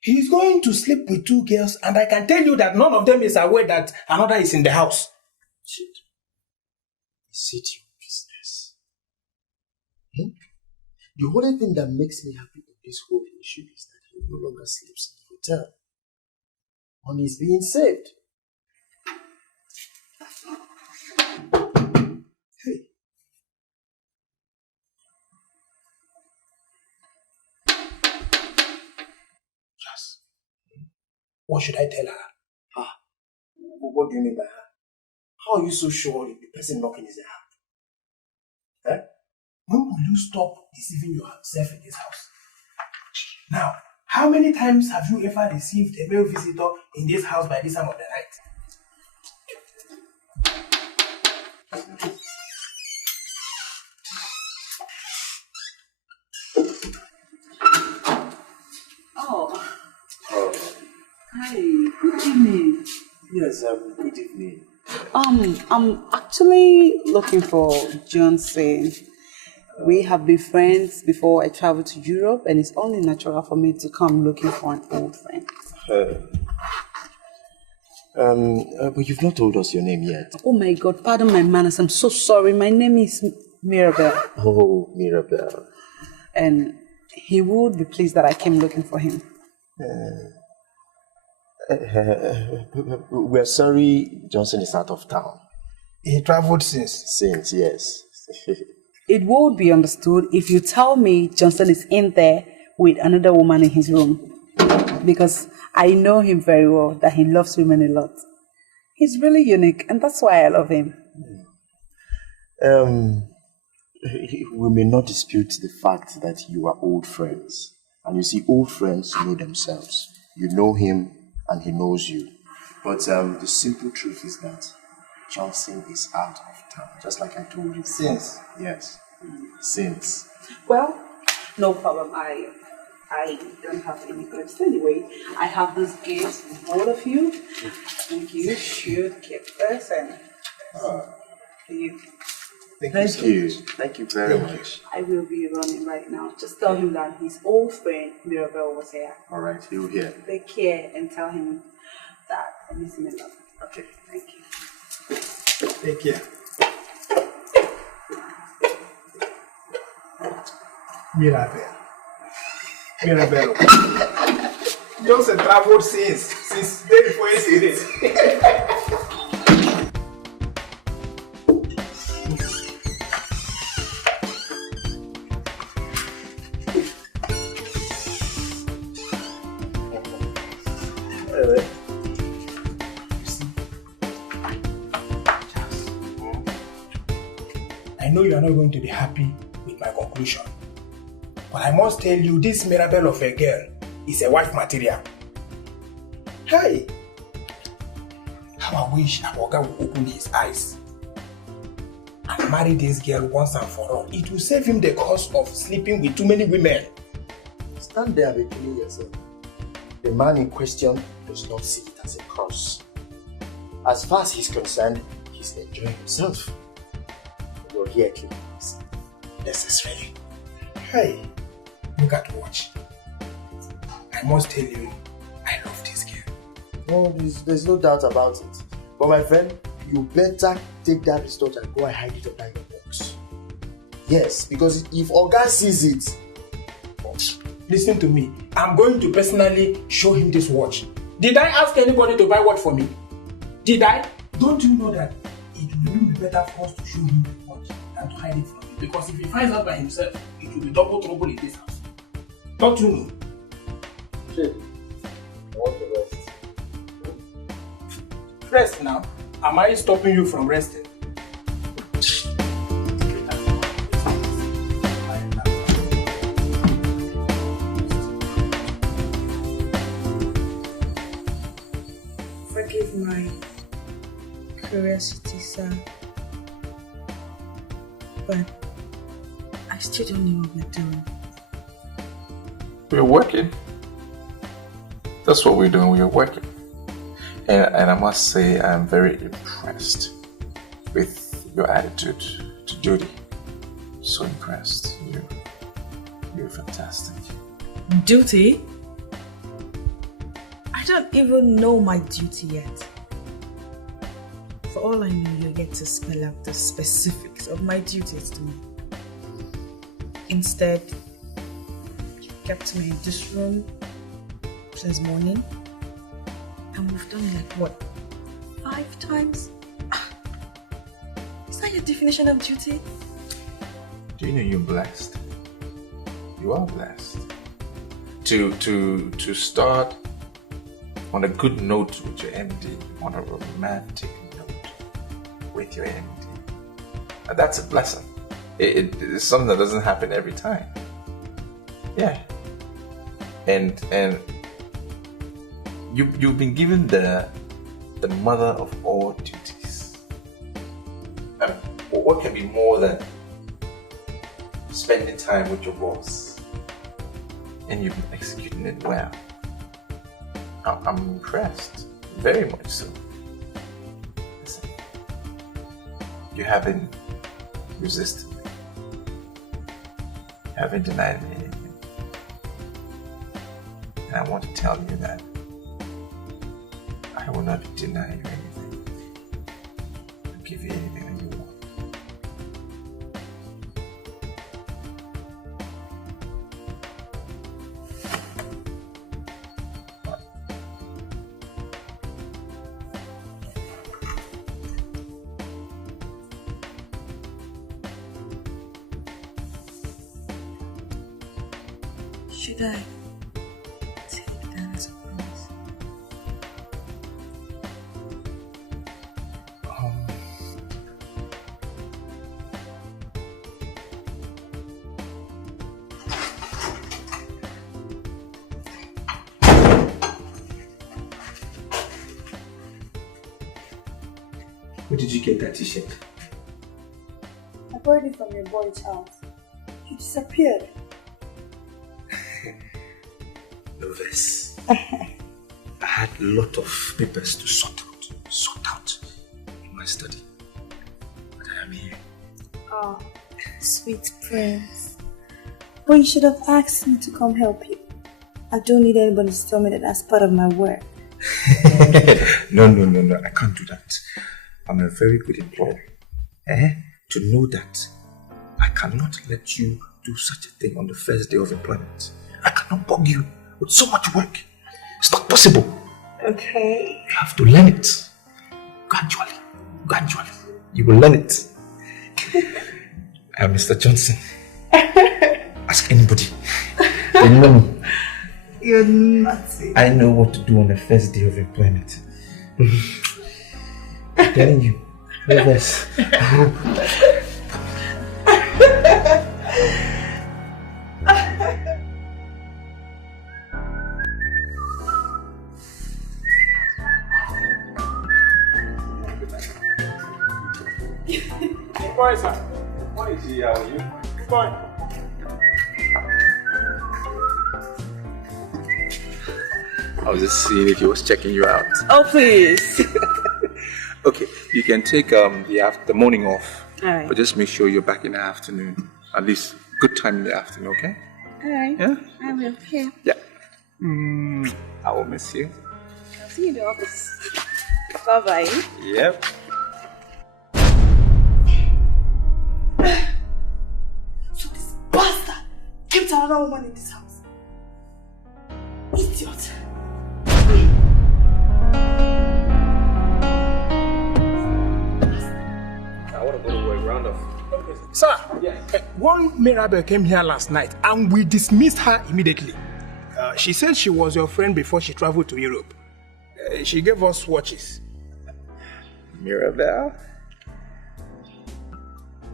He is going to sleep with 2 girls, and I can tell you that none of them is aware that another is in the house. Shit. Is it your business? The only thing that makes me happy in this whole issue is that he no longer sleeps in the hotel. Money is being saved. Hey. Yes. What should I tell her? What do you mean by her? How are you so sure the person knocking is her? When will you stop deceiving yourself in this house? Now, how many times have you ever received a male visitor in this house by this time of the night? Oh. Hi, good evening. Yes, good evening. I'm actually looking for Johnson. We have been friends before I traveled to Europe, and it's only natural for me to come looking for an old friend. But you've not told us your name yet. Oh my God, pardon my manners. I'm so sorry. My name is Mirabel. Oh, Mirabel. And he would be pleased that I came looking for him. We're sorry Johnson is out of town. He traveled since? Since, yes. It would be understood if you tell me Johnson is in there with another woman in his room. Because I know him very well, that he loves women a lot. He's really unique, and that's why I love him. We may not dispute the fact that you are old friends. And you see, old friends know themselves. You know him, and he knows you. But the simple truth is that Johnson is out of town, just like I told you. Since? Yes, since. Well, no problem. I don't have any clips anyway. I have this gift for all of you. And you should keep this and you. Thank you. Thank you very much. I will be running right now. Just tell him that his old friend Mirabel was here. All right, he'll hear. Take care and tell him that I miss him a lot. Okay. Thank you. Take care. Mirabel. Johnson traveled since day before yesterday. I know you are not going to be happy with my conclusion, but I must tell you this Mirabel of a girl is a wife material. Hey! How I wish our guy would open his eyes and marry this girl once and for all. It will save him the cost of sleeping with too many women. Stand there and be killing yourself. The man in question does not see it as a curse. As far as he's concerned, he's enjoying himself. You're here killing yourself. Necessarily. Hey, look at watch. I must tell you, I love this girl. No, there's no doubt about it. But my friend, you better take that result and go and hide it under your box. Yes, because if Oga sees it... Listen to me. I'm going to personally show him this watch. Did I ask anybody to buy watch for me? Did I? Don't you know that it will be better for us to show him the watch than to hide it from you. Because if he finds out by himself, it will be double trouble in this house. Don't you know? Chief, I want to rest. Rest now. Am I stopping you from resting? Forgive my curiosity, sir. But I still don't know what we're doing. We're working. That's what we're doing. We're working. And I must say, I'm very impressed with your attitude to duty. So impressed. You're fantastic. Duty? I don't even know my duty yet. For all I know, you're yet to spell out the specifics of my duties to me. Instead, you kept me in this room since morning. And we've done like what? 5 times? Is that your definition of duty? Do you know you're blessed? You are blessed. To start on a good note with your MD, on a romantic note with your MD. And that's a blessing. It's something that doesn't happen every time. Yeah. And you've been given the mother of all duties. And what can be more than spending time with your boss? And you've been executing it well. I'm impressed, very much so. Listen, you haven't resisted me. You haven't denied me anything. And I want to tell you that I will not deny you anything. I'll give you anything that you want. Should I take that as a promise? Where did you get that t-shirt? I borrowed it from your boy's house. He disappeared. Nervous. I had a lot of papers to sort out in my study. But I am here. Oh, sweet prince. But you should have asked me to come help you. I don't need anybody to tell me that that's part of my work. No, I can't do that. I'm a very good employer. To know that I cannot let you do such a thing on the first day of employment. I cannot bug you with so much work. It's not possible. Okay. You have to learn it. Gradually. You will learn it. I am Mr. Johnson. Ask anybody. They know me. You're naughty. I know what to do on the first day of employment. I'm telling you. Nervous. Good boy, sir. Morning, G. How are you? Good boy. I was just seeing if he was checking you out. Oh, please. Okay, you can take the morning off. Alright. But just make sure you're back in the afternoon. At least good time in the afternoon, okay? Alright. Yeah? I will. Yeah. Yeah. I will miss you. I'll see you in the office. Bye-bye. Yep. So this bastard came to another woman in this house. Idiot. I want to go to work. Round off. Sir, one Mirabel came here last night and we dismissed her immediately. She said she was your friend before she traveled to Europe. She gave us watches. Mirabel?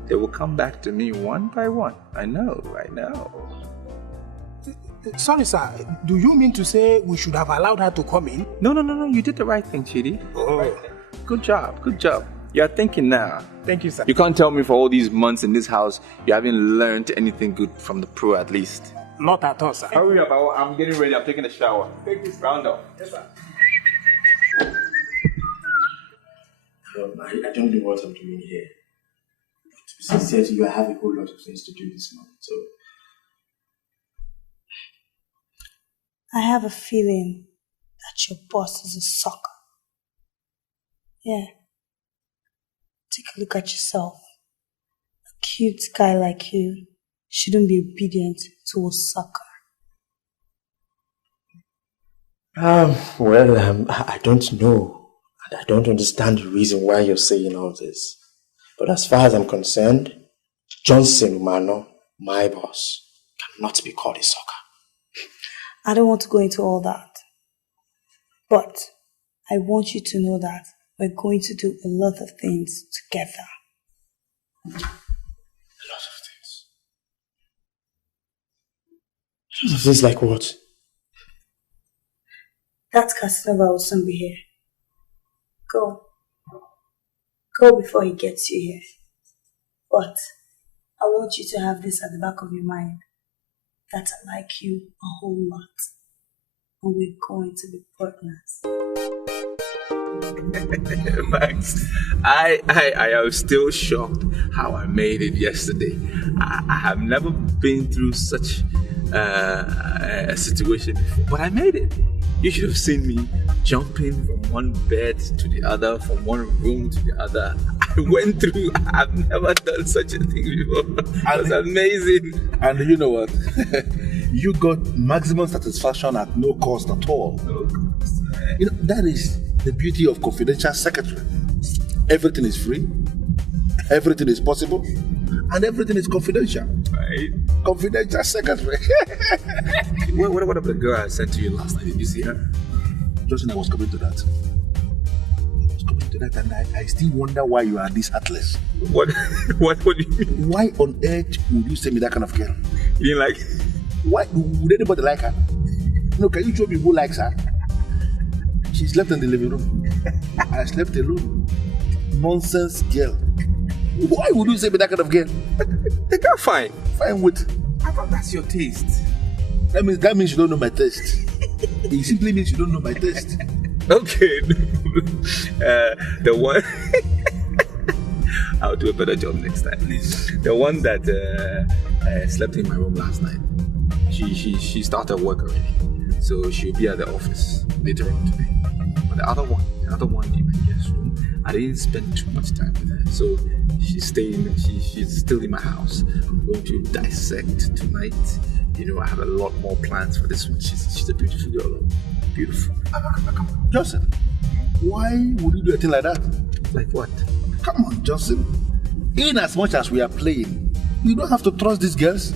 They will come back to me one by one. I know. Sorry, sir. Do you mean to say we should have allowed her to come in? No. You did the right thing, Chidi. Oh. Right. Good job. You're thinking now. Thank you, sir. You can't tell me for all these months in this house you haven't learned anything good from the pro at least. Not at all, sir. Hurry up, I'm getting ready. I'm taking a shower. Take this round up. Yes, sir. I don't know what I'm doing here. To be sincere to you, I have a whole lot of things to do this morning, so... I have a feeling that your boss is a sucker. Yeah. Take a look at yourself. A cute guy like you shouldn't be obedient to a sucker. I don't know. And I don't understand the reason why you're saying all this. But as far as I'm concerned, Johnson Umano, my boss, cannot be called a sucker. I don't want to go into all that. But I want you to know that we're going to do a lot of things together. A lot of things? A lot of things like what? That Casanova will soon be here. Go. Go before he gets you here. But I want you to have this at the back of your mind. That I like you a whole lot. And we're going to be partners. Max, I am still shocked how I made it yesterday. I have never been through such a situation before, but I made it. You should have seen me jumping from one bed to the other, from one room to the other. I went through, I've never done such a thing before. It was amazing. And you know what? You got maximum satisfaction at no cost at all. No cost. You know, that is the beauty of confidential secretary. Everything is free, everything is possible, and everything is confidential. Right? Confidential secretary. What about the girl I sent to you last night? Did you see her? Justin, I was coming to that. And I still wonder why you are this heartless. What do you mean? Why on earth would you send me that kind of girl? You mean like... Why would anybody like her? No, can you show me who likes her? She slept in the living room. I slept alone. Nonsense girl. Why would you send me that kind of girl? The girl fine. Fine with? I thought that's your taste. That means you don't know my taste. It simply means you don't know my taste. Okay. The one... I'll do a better job next time. The one that slept in my room last night. She started work already. So she'll be at the office later on today. But the other one in my guest room, I didn't spend too much time with her. So she's still in my house. I'm going to dissect tonight. You know, I have a lot more plans for this one. She's a beautiful girl. Beautiful. Johnson, why would you do a thing like that? Like what? Come on, Johnson. In as much as we are playing, you don't have to trust these girls.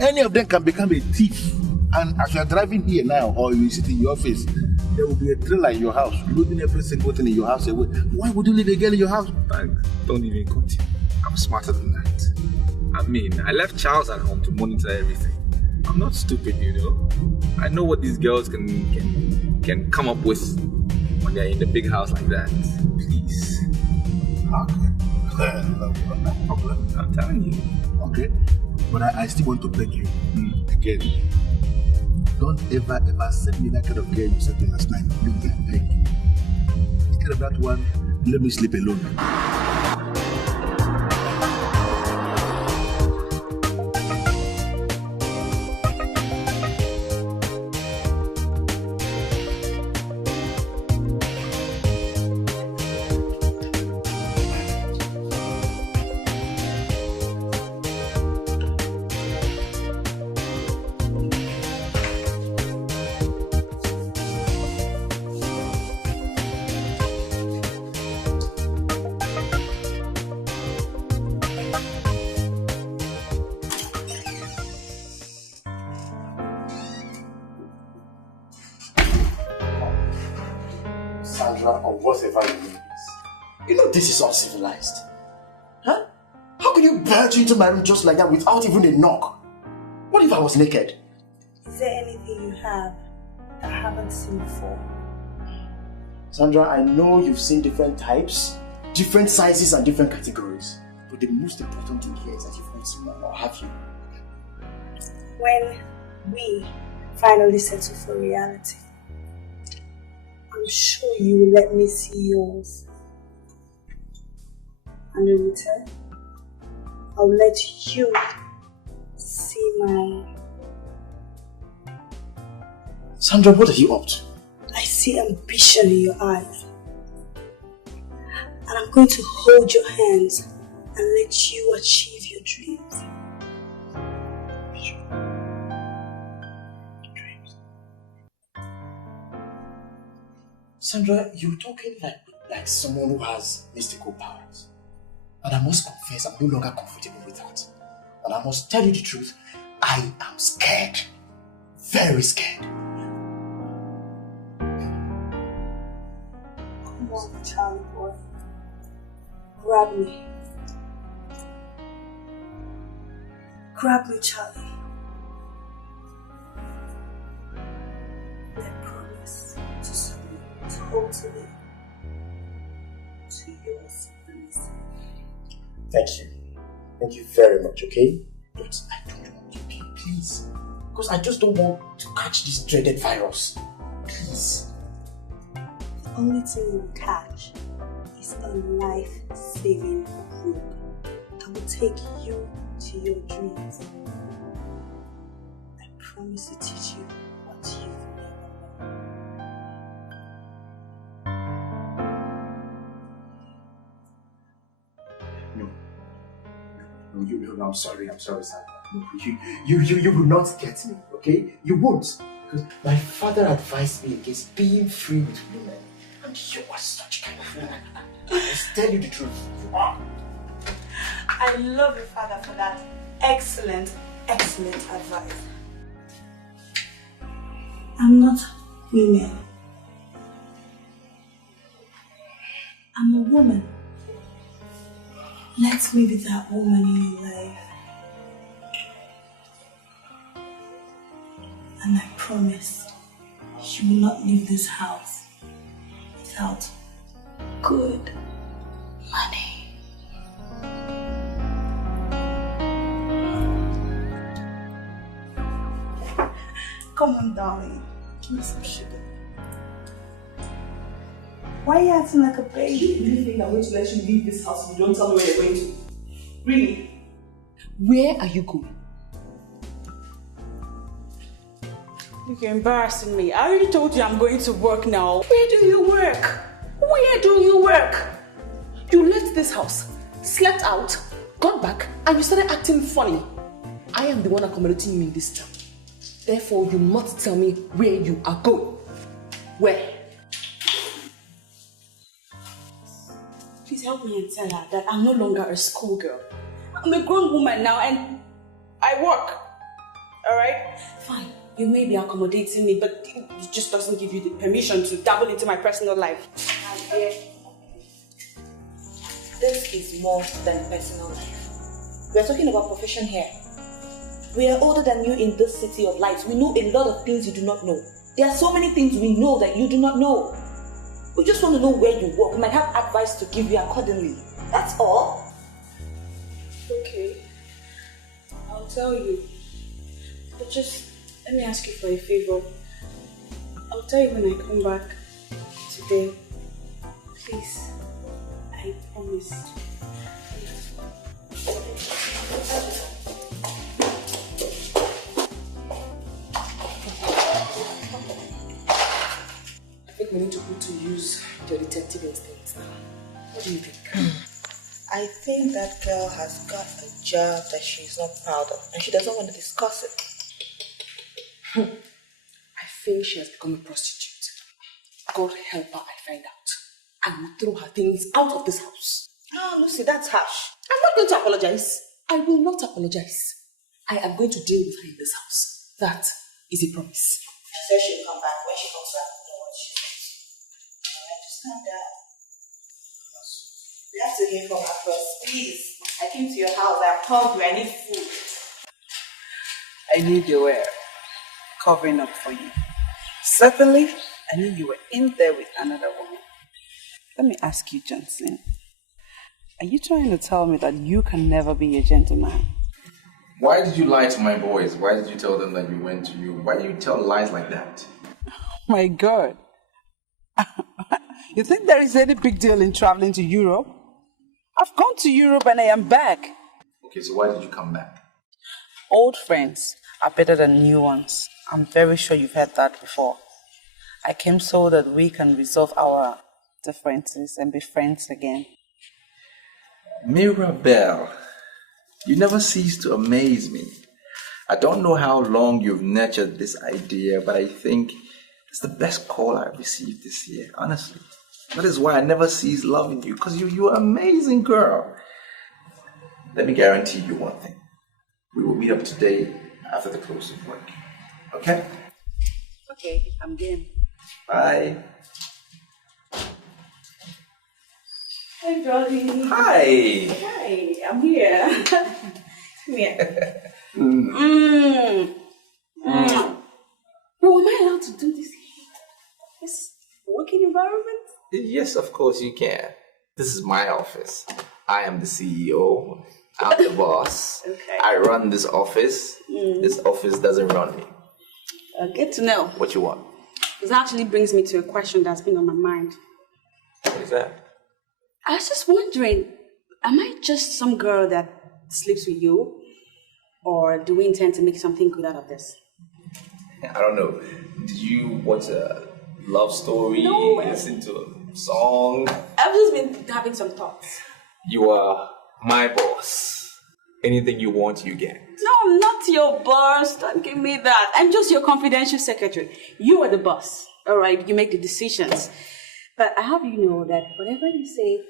Any of them can become a thief. And as you are driving here now, or you sit in your office, there will be a trailer in your house, loading every single thing in your house away. Why would you leave a girl in your house? Don't even continue. I'm smarter than that. I mean, I left Charles at home to monitor everything. I'm not stupid, you know. I know what these girls can come up with when they're in the big house like that. Please. Okay. No problem. I'm telling you. Okay. But I still want to beg you again. Don't ever send me that kind of girl you sent me last night. Please, I beg you. Instead of that one, let me sleep alone. Sandra, or whatever your name is. You know this is uncivilized. Huh? How can you barge into my room just like that without even a knock? What if I was naked? Is there anything you have that I haven't seen before? Sandra, I know you've seen different types, different sizes and different categories. But the most important thing here is that you've not seen one, or have you? When we finally settle for reality, I'm sure you will let me see yours. And in return, I'll let you see mine. Sandra, what are you up to? I see ambition in your eyes. And I'm going to hold your hands and let you achieve your dreams. Sandra, you're talking like someone who has mystical powers. And I must confess, I'm no longer comfortable with that. And I must tell you the truth, I am scared. Very scared. Come on, Charlie boy. Grab me. Grab me, Charlie. I promise to submit totally to your supremacy. Thank you. Thank you very much, okay? But I don't want you, please. Because I just don't want to catch this dreaded virus. Please. The only thing you catch is a life-saving rope that will take you to your dreams. I promise to teach you what you've never known. No, I'm sorry, Sandra. No, you will not get me, okay? You won't. Because my father advised me against being free with women. And you are such kind of woman. Let's tell you the truth. You are. I love your father for that excellent advice. I'm not women. I'm a woman. Let me be that woman in your life. And I promise you will not leave this house without good money. Come on, darling. Give me some sugar. Why are you acting like a baby? Do you really think I'm going to let you leave this house if you don't tell me where you're going to? Really? Where are you going? You're embarrassing me. I already told you I'm going to work now. Where do you work? Where do you work? You left this house, slept out, got back, and you started acting funny. I am the one accommodating you in this job. Therefore, you must tell me where you are going. Where? Please help me and tell her that I'm no longer a schoolgirl. I'm a grown woman now and I work. Alright? Fine. You may be accommodating me, but it just doesn't give you the permission to dabble into my personal life. My dear, this is more than personal life. We are talking about profession here. We are older than you in this city of lights. We know a lot of things you do not know. There are so many things we know that you do not know. We just want to know where you work. We might have advice to give you accordingly. That's all. Okay. I'll tell you. But just let me ask you for a favor. I'll tell you when I come back today. Please. I promise. I think we need to put to use your detective instincts now. What do you think? I think that girl has got a job that she's not proud of and she doesn't want to discuss it. I think she has become a prostitute. God help her, I find out. I will throw her things out of this house. Oh, Lucy, that's harsh. I'm not going to apologize. I will not apologize. I am going to deal with her in this house. That is a promise. She says she'll come back. When she comes back, we'll know what she wants. calm down. We have to hear from her first. Please. I came to your house. I called you. I need food. I knew you were covering up for you. Certainly, I knew you were in there with another woman. Let me ask you, Johnson. Are you trying to tell me that you can never be a gentleman? Why did you lie to my boys? Why did you tell them that you went to Europe? Why do you tell lies like that? My God. You think there is any big deal in traveling to Europe? I've gone to Europe and I am back. Okay, so why did you come back? Old friends are better than new ones. I'm very sure you've heard that before. I came so that we can resolve our differences and be friends again. Mirabelle, you never cease to amaze me. I don't know how long you've nurtured this idea, but I think it's the best call I've received this year, honestly. That is why I never cease loving you, because you're an amazing girl. Let me guarantee you one thing. We will meet up today after the close of work. Okay? Okay, I'm game. Bye. Hey, darling. Hi. Hi, I'm here. Come here. Oh, am I allowed to do this here? This working environment? Yes, of course you can. This is my office. I am the CEO. I'm the boss. Okay. I run this office. This office doesn't run me. Good to know. What you want? This actually brings me to a question that's been on my mind. What is that? I was just wondering, am I just some girl that sleeps with you? Or do we intend to make something good out of this? I don't know. Did you watch a love story? No. Listen to a song? I've just been having some thoughts. You are my boss. Anything you want, you get. No, I'm not your boss. Don't give me that. I'm just your confidential secretary. You are the boss. All right, you make the decisions. But I have you know that whatever you say,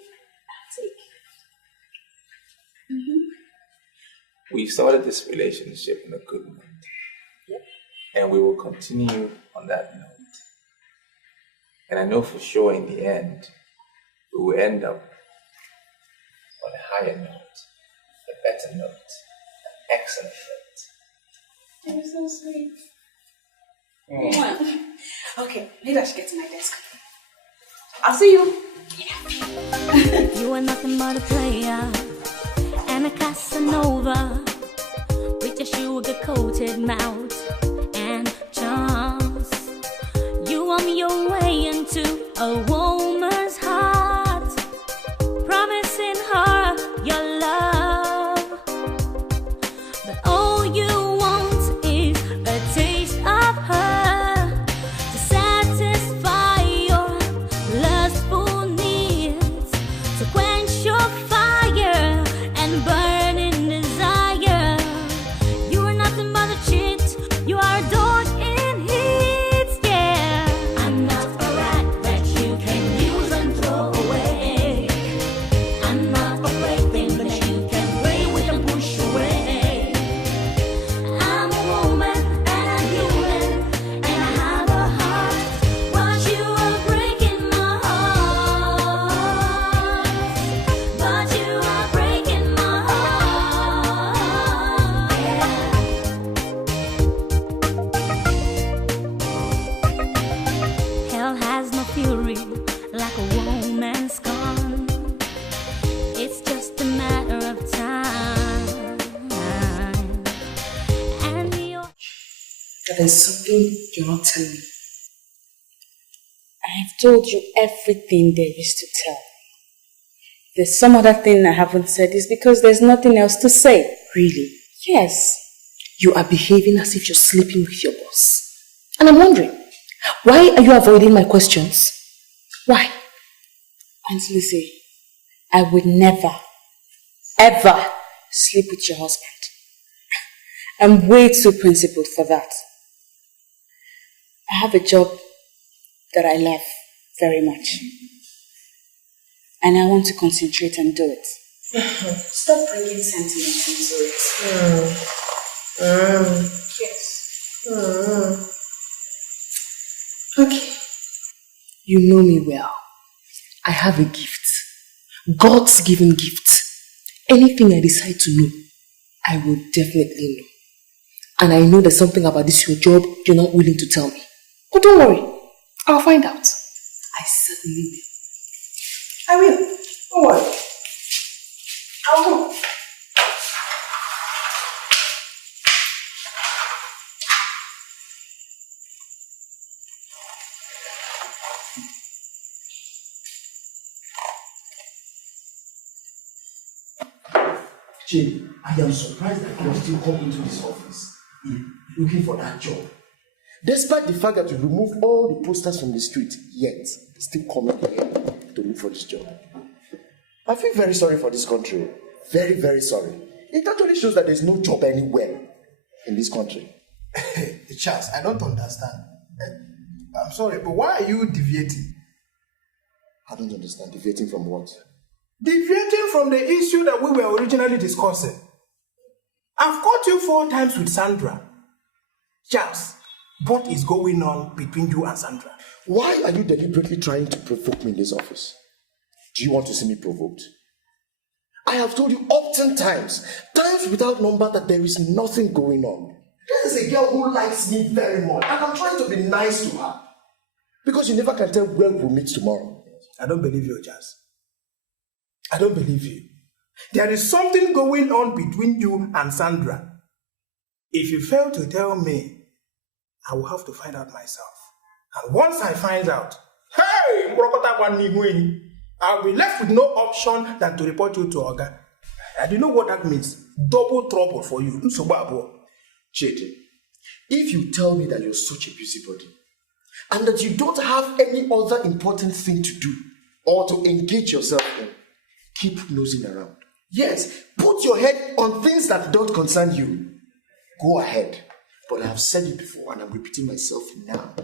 I'll take. We started this relationship in a good note. Yep. And we will continue on that note. And I know for sure in the end, we will end up on a higher note, a better note, an excellent note. You're so sweet. Okay, maybe I should get to my desk. I'll see you. You are nothing but a player and a Casanova with your sugar-coated mouth and charms. You want your way into a woman's heart, promising her your love, but all you want is a taste of her to satisfy your lustful needs, to quench your fire and burning desire. You are nothing but a cheat. You are a dog in heat, yeah. I'm not a rat that you can use and throw away. I'm not a plaything that you can play with and push away. I'm a woman and I'm human and I have a heart, but you are breaking my heart. But you are breaking my heart, yeah. Hell has no fury like a woman's gone. It's just a matter of time. And you're But there's something you're not telling me. I've told you everything there is to tell. There's some other thing I haven't said is because there's nothing else to say. Really? Yes. You are behaving as if you're sleeping with your boss. And I'm wondering, why are you avoiding my questions? Why? Auntie Lizzie, I would never, ever sleep with your husband. I'm way too principled for that. I have a job that I love very much. And I want to concentrate and do it. Stop bringing sentiment into it. Yes. Okay. You know me well. I have a gift. God's given gift. Anything I decide to know, I will definitely know. And I know there's something about this your job you're not willing to tell me. But don't worry, I'll find out. I certainly will. I will. Don't worry. I'll go. Jane, I am surprised that you are still coming to this office looking for that job. Despite the fact that you removed all the posters from the street, yet still coming here to look for this job. I feel very sorry for this country. Very, very sorry. It actually shows that there's no job anywhere in this country. Charles, I don't understand. I'm sorry, but why are you deviating? I don't understand. Deviating from what? Deviating from the issue that we were originally discussing. I've caught you 4 times with Sandra. Charles, what is going on between you and Sandra? Why are you deliberately trying to provoke me in this office? Do you want to see me provoked? I have told you often times without number, that there is nothing going on. This is a girl who likes me very much, and I'm trying to be nice to her. Because you never can tell where we'll meet tomorrow. I don't believe you, Charles. I don't believe you. There is something going on between you and Sandra. If you fail to tell me, I will have to find out myself. And once I find out, hey, I'll be left with no option than to report you to Oga. And you know what that means? Double trouble for you. Chete, if you tell me that you're such a busybody, and that you don't have any other important thing to do, or to engage yourself in, keep nosing around. Yes, put your head on things that don't concern you. Go ahead. But I have said it before, and I'm repeating myself now.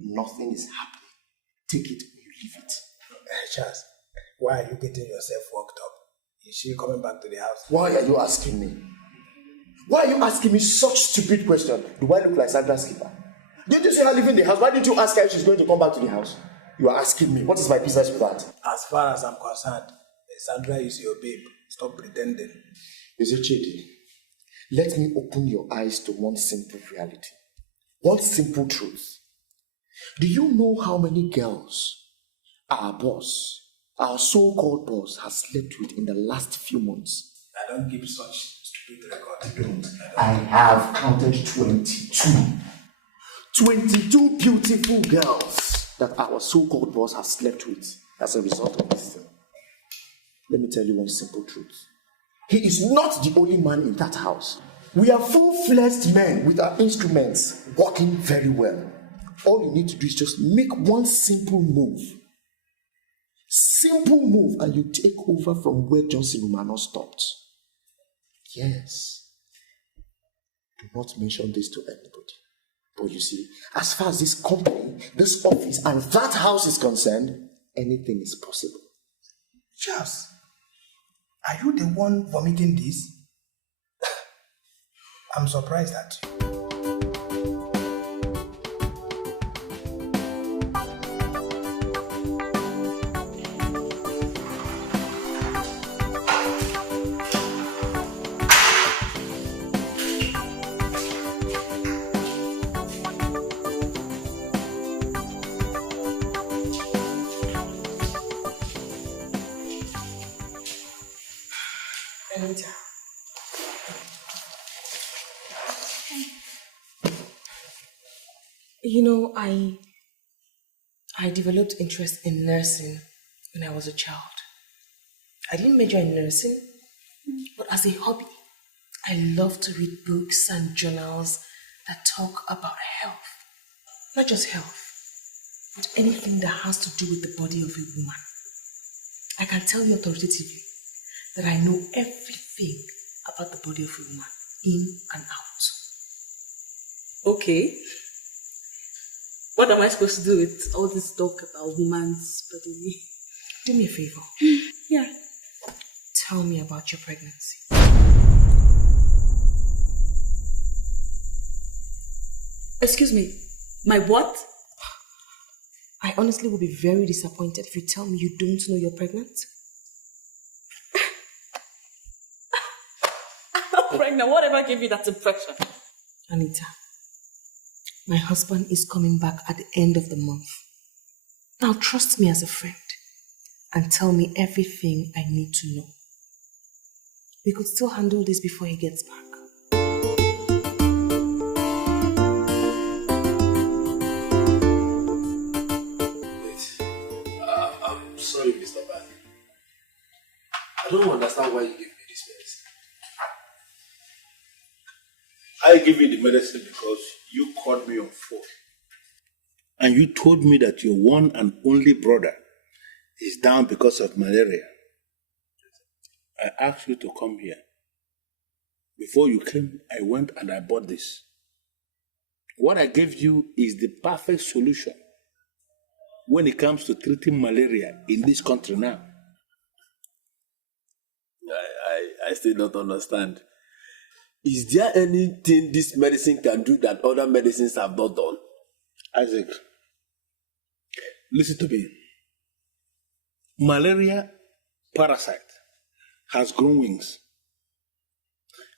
Nothing is happening. Take it or you leave it. Charles, why are you getting yourself worked up? Is she coming back to the house? Why are you asking me? Why are you asking me such stupid question? Do I look like Sandra's keeper? Didn't you see her leaving the house? Why didn't you ask her if she's going to come back to the house? You are asking me. What is my business with that? As far as I'm concerned, Sandra is your babe. Stop pretending. Is it Chidi? Let me open your eyes to one simple reality. One simple truth. Do you know how many girls our boss, our so-called boss, has slept with in the last few months? I don't give such stupid record. I have counted 22. 22 beautiful girls that our so-called boss has slept with as a result of this thing. Let me tell you one simple truth. He is not the only man in that house. We are full-fledged men with our instruments working very well. All you need to do is just make one simple move. Simple move, and you take over from where Johnson Umano stopped. Yes. Do not mention this to anybody. But you see, as far as this company, this office, and that house is concerned, anything is possible. Charles, are you the one vomiting this? I'm surprised at you. You know, I developed interest in nursing when I was a child. I didn't major in nursing, but as a hobby, I love to read books and journals that talk about health. Not just health, but anything that has to do with the body of a woman. I can tell you authoritatively that I know everything about the body of a woman, in and out. Okay. What am I supposed to do with all this talk about woman's body? Do me a favor. Yeah. Tell me about your pregnancy. Excuse me, my what? I honestly will be very disappointed if you tell me you don't know you're pregnant. I'm not pregnant. Whatever gave you that impression? Anita, my husband is coming back at the end of the month. Now trust me as a friend and tell me everything I need to know. We could still handle this before he gets back. I'm sorry, Mr. Ban. I don't understand why you give me this medicine. I give you the medicine because you called me on phone. And you told me that your one and only brother is down because of malaria. I asked you to come here. Before you came, I went and I bought this. What I gave you is the perfect solution when it comes to treating malaria in this country now. I still don't understand. Is there anything this medicine can do that other medicines have not done? Isaac, listen to me. Malaria parasite has grown wings.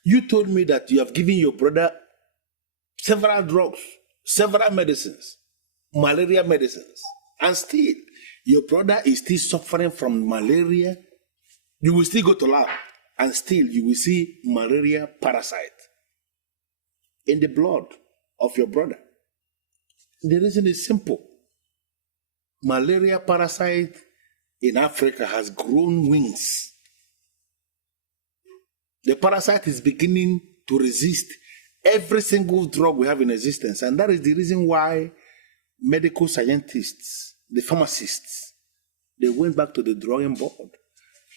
You told me that you have given your brother several drugs, several medicines, malaria medicines, and still your brother is still suffering from malaria. You will still go to lab and still you will see malaria parasite in the blood of your brother. The reason is simple. Malaria parasite in Africa has grown wings. The parasite is beginning to resist every single drug we have in existence. And that is the reason why medical scientists, the pharmacists, they went back to the drawing board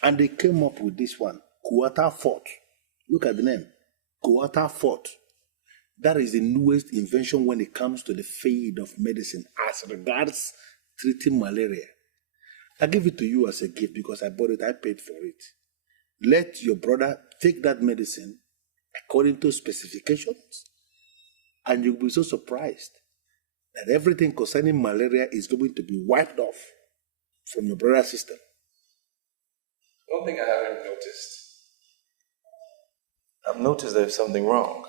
and they came up with this one, Quarter Fort. Look at the name, Quarter Fort. That is the newest invention when it comes to the field of medicine as regards treating malaria. I give it to you as a gift because I bought it, I paid for it. Let your brother take that medicine according to specifications, and you'll be so surprised that everything concerning malaria is going to be wiped off from your brother's system. One thing I haven't noticed. I've noticed there's something wrong.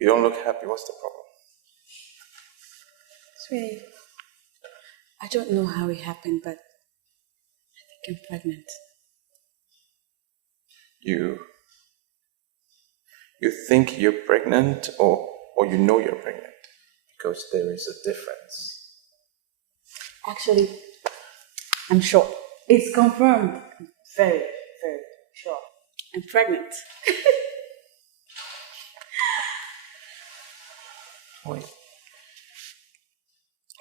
You don't look happy. What's the problem? Sweetie, I don't know how it happened, but I think I'm pregnant. You think you're pregnant or you know you're pregnant? Because there is a difference. Actually, I'm sure. It's confirmed. Very, very sure. I'm pregnant. Wait.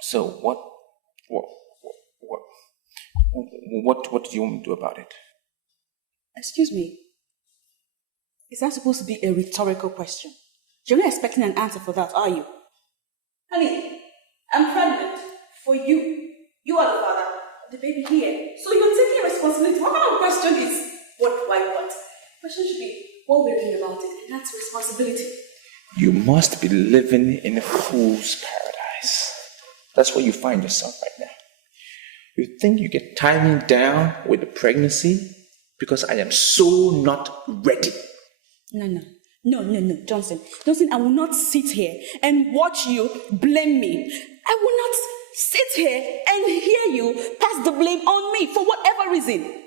So what do you want me to do about it? Excuse me. Is that supposed to be a rhetorical question? You're not expecting an answer for that, are you? Honey, I'm pregnant for you. You are the father of the baby here. So you're taking responsibility. What kind of question is what, why, what? The question should be what we're doing about it, and that's responsibility. You must be living in a fool's paradise. That's where you find yourself right now. You think you get timing down with the pregnancy because I am so not ready. No, Johnson, I will not sit here and watch you blame me. I will not sit here and hear you pass the blame on me for whatever reason.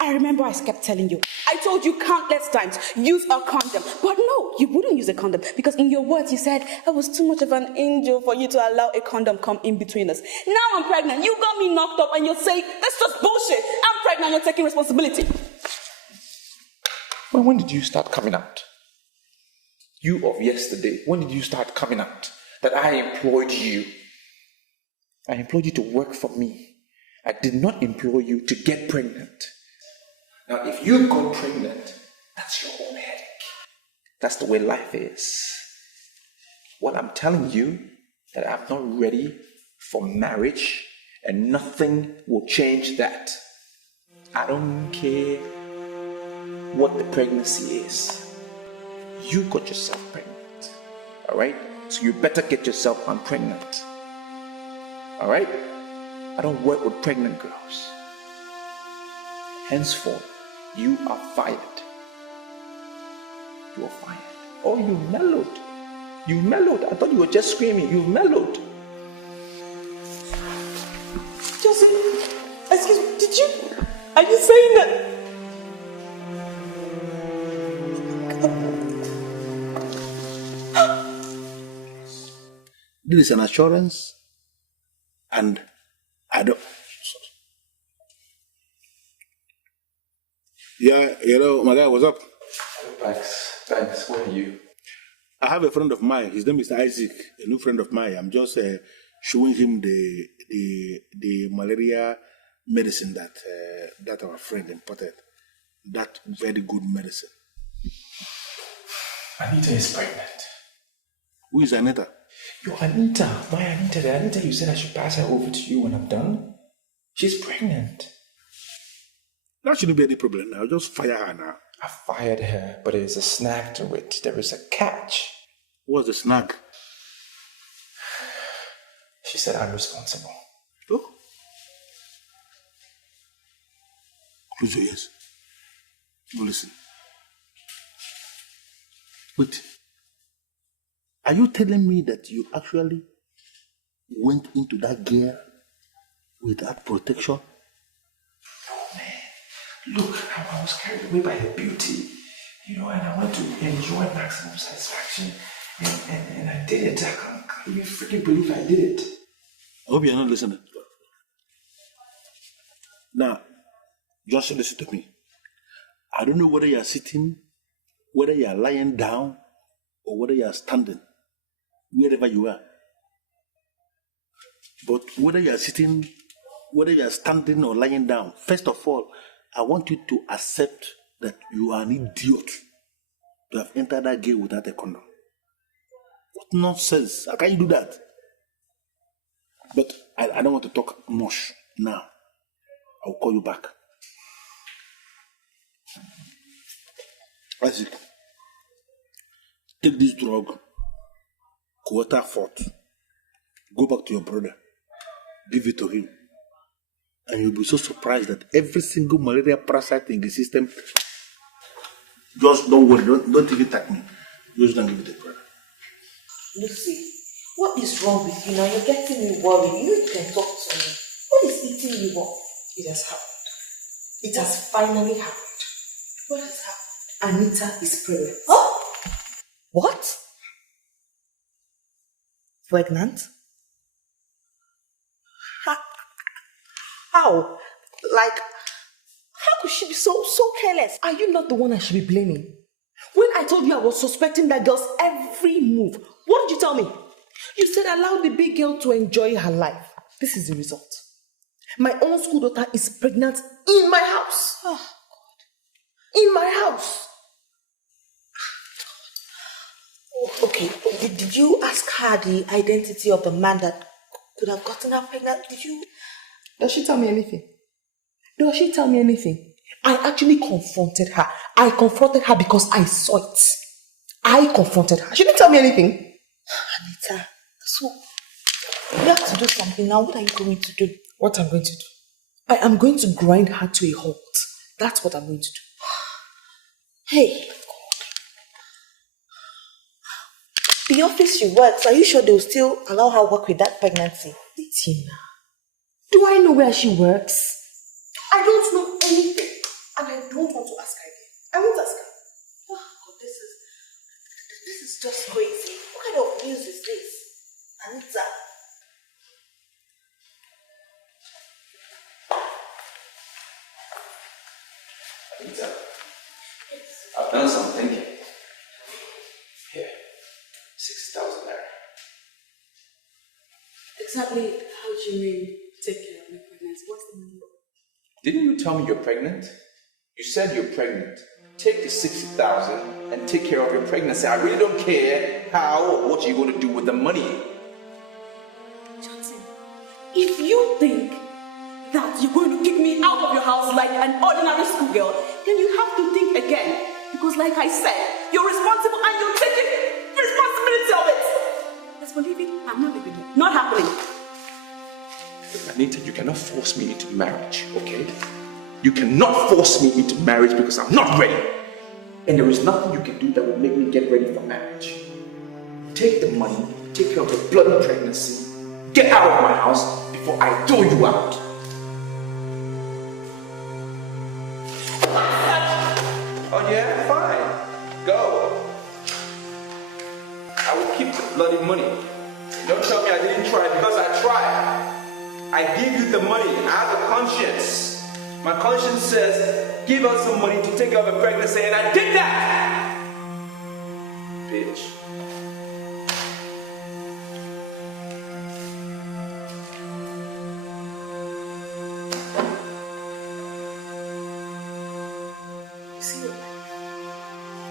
I remember I kept telling you, I told you countless times, use a condom. But no, you wouldn't use a condom because in your words you said I was too much of an angel for you to allow a condom come in between us. Now I'm pregnant, you got me knocked up and you're saying, that's just bullshit. I'm pregnant, you're taking responsibility. Well, when did you start coming out? You of yesterday, when did you start coming out that I employed you? I employed you to work for me. I did not employ you to get pregnant. Now, if you got pregnant, that's your own headache. That's the way life is. What I'm telling you, that I'm not ready for marriage, and nothing will change that. I don't care what the pregnancy is. You got yourself pregnant. Alright? So you better get yourself unpregnant. Alright? I don't work with pregnant girls. Henceforth, you are fired. You are fired. Oh, you mellowed. You mellowed. I thought you were just screaming. You mellowed. Joseph, excuse me, did you? Are you saying that? This is an assurance, and I don't. Yeah, my guy, what's up? Thanks. Where are you? I have a friend of mine. His name is Isaac, a new friend of mine. I'm just showing him the malaria medicine that our friend imported. That very good medicine. Anita is pregnant. Who is Anita? Your Anita. My Anita. The Anita you said I should pass her over to you when I'm done. She's pregnant. That shouldn't be any problem. I'll just fire her now. I fired her, but there's a snag to it. There is a catch. What's the snag? She said I'm responsible. Oh? Close your ears. Go listen. Wait. Are you telling me that you actually went into that girl without protection? Look, I was carried away by her beauty, and I want to enjoy maximum satisfaction, and I did it. I can't even freaking believe I did it. I hope you're not listening. Now, just listen to me. I don't know whether you're sitting, whether you're lying down, or whether you're standing, wherever you are. But whether you're sitting, whether you're standing or lying down, first of all, I want you to accept that you are an idiot to have entered that gate without a condom. What nonsense? How can you do that? But I don't want to talk much now. I'll call you back. Isaac, take this drug, quarter fort, go back to your brother, give it to him. And you'll be so surprised that every single malaria parasite in the system, just don't worry, don't even attack me. Just don't give it to brother. Lucy, what is wrong with you now? You're getting me worried. You can talk to me. What is eating you up? It has happened. It has finally happened. What has happened? Anita is pregnant. Huh? What? Pregnant? How? Like, how could she be so careless? Are you not the one I should be blaming? When I told you I was suspecting that girl's every move, what did you tell me? You said allow the big girl to enjoy her life. This is the result. My own school daughter is pregnant in my house. Oh, God. In my house. Okay, did you ask her the identity of the man that could have gotten her pregnant? Did you? Does she tell me anything? Does she tell me anything? I actually confronted her. I confronted her because I saw it. I confronted her. She didn't tell me anything. Anita, so you have to do something now. What are you going to do? What I'm going to do? I am going to grind her to a halt. That's what I'm going to do. Hey. The office she works, are you sure they'll still allow her work with that pregnancy? Tina, do I know where she works? I don't know anything. And I don't want to ask her again. I won't ask her. Oh, God, this is just crazy. What kind of news is this? Anita. Anita, I've done some thinking. Here, 6,000 naira. Exactly how do you mean take care of my pregnancy? What's the number? Didn't you tell me you're pregnant? You said you're pregnant. Take the 60,000 and take care of your pregnancy. I really don't care how or what you're going to do with the money. Johnson, if you think that you're going to kick me out of your house like an ordinary schoolgirl, then you have to think again. Because like I said, you're responsible and you're taking responsibility of it. As for leaving, I'm not leaving it. Not happening. Anita, you cannot force me into marriage, okay? You cannot force me into marriage because I'm not ready. And there is nothing you can do that will make me get ready for marriage. Take the money, take care of the bloody pregnancy, get out of my house before I throw you out. Oh yeah? Fine. Go. I will keep the bloody money. Don't tell me I didn't try because I tried. I gave you the money. I have a conscience. My conscience says, give us some money to take care of a pregnancy, and I did that! Bitch.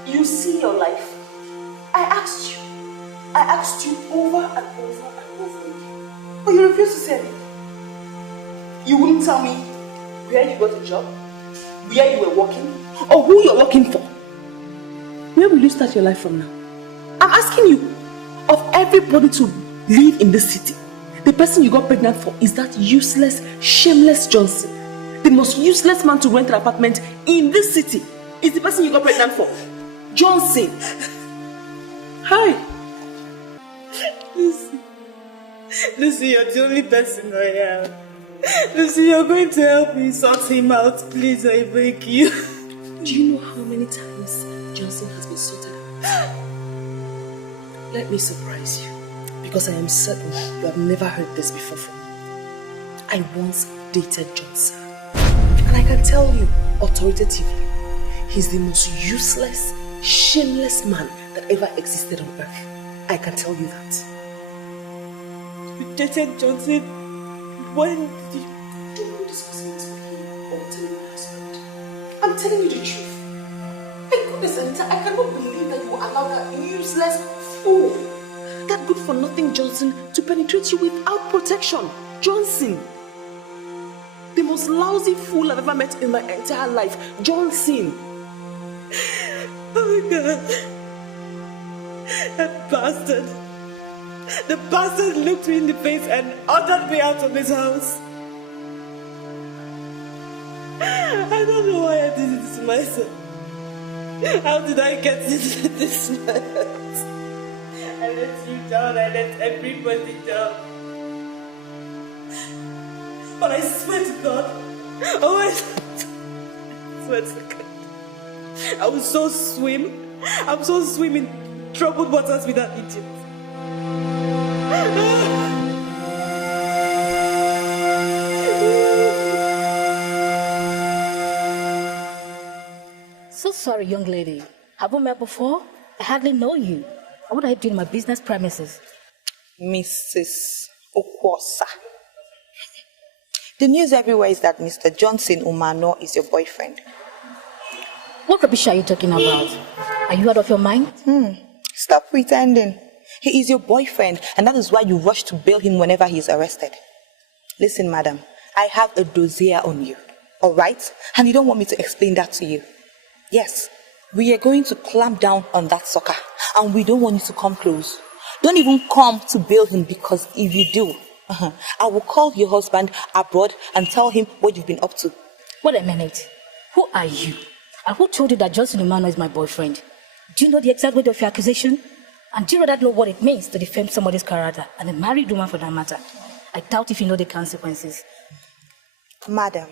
You see your life. I asked you over and over and over again. But you refuse to say anything. You wouldn't tell me where you got a job, where you were working, or who you're working for. Where will you start your life from now? I'm asking you, of everybody to live in this city, the person you got pregnant for is that useless, shameless Johnson. The most useless man to rent an apartment in this city is the person you got pregnant for. Johnson. Hi. Lucy, you're the only person I have. Lucy, you're going to help me sort him out. Please, I beg you. Do you know how many times Johnson has been sorted out? Let me surprise you, because I am certain you have never heard this before from me. I once dated Johnson, and I can tell you authoritatively, he's the most useless, shameless man that ever existed on earth. I can tell you that. You dated Johnson? When did you? Don't discuss this with him or tell my husband. I'm telling you the truth. My goodness, Anita, I cannot believe that you will allow that useless fool, that good for nothing Johnson, to penetrate you without protection. Johnson. The most lousy fool I've ever met in my entire life. Johnson. Oh my God. That bastard. The bastard looked me in the face and ordered me out of his house. I don't know why I did it to myself. How did I get into this mess? I let you down, I let everybody down. But I swear to God, I swear to God, I will so swim in troubled waters with that idiot. So sorry, young lady. Have we met before? I hardly know you. What are you doing in my business premises? Mrs. Okwosa. The news everywhere is that Mr. Johnson Umano is your boyfriend. What rubbish are you talking about? Are you out of your mind? Stop pretending. He is your boyfriend, and that is why you rush to bail him whenever he is arrested. Listen, madam, I have a dossier on you, all right? And you don't want me to explain that to you. Yes, we are going to clamp down on that sucker, and we don't want you to come close. Don't even come to bail him, because if you do, I will call your husband abroad and tell him what you've been up to. Wait a minute. Who are you? And who told you that Johnson Umano is my boyfriend? Do you know the exact weight of your accusation? And do you rather know what it means to defame somebody's character, and a married woman for that matter? I doubt if you know the consequences. Madam,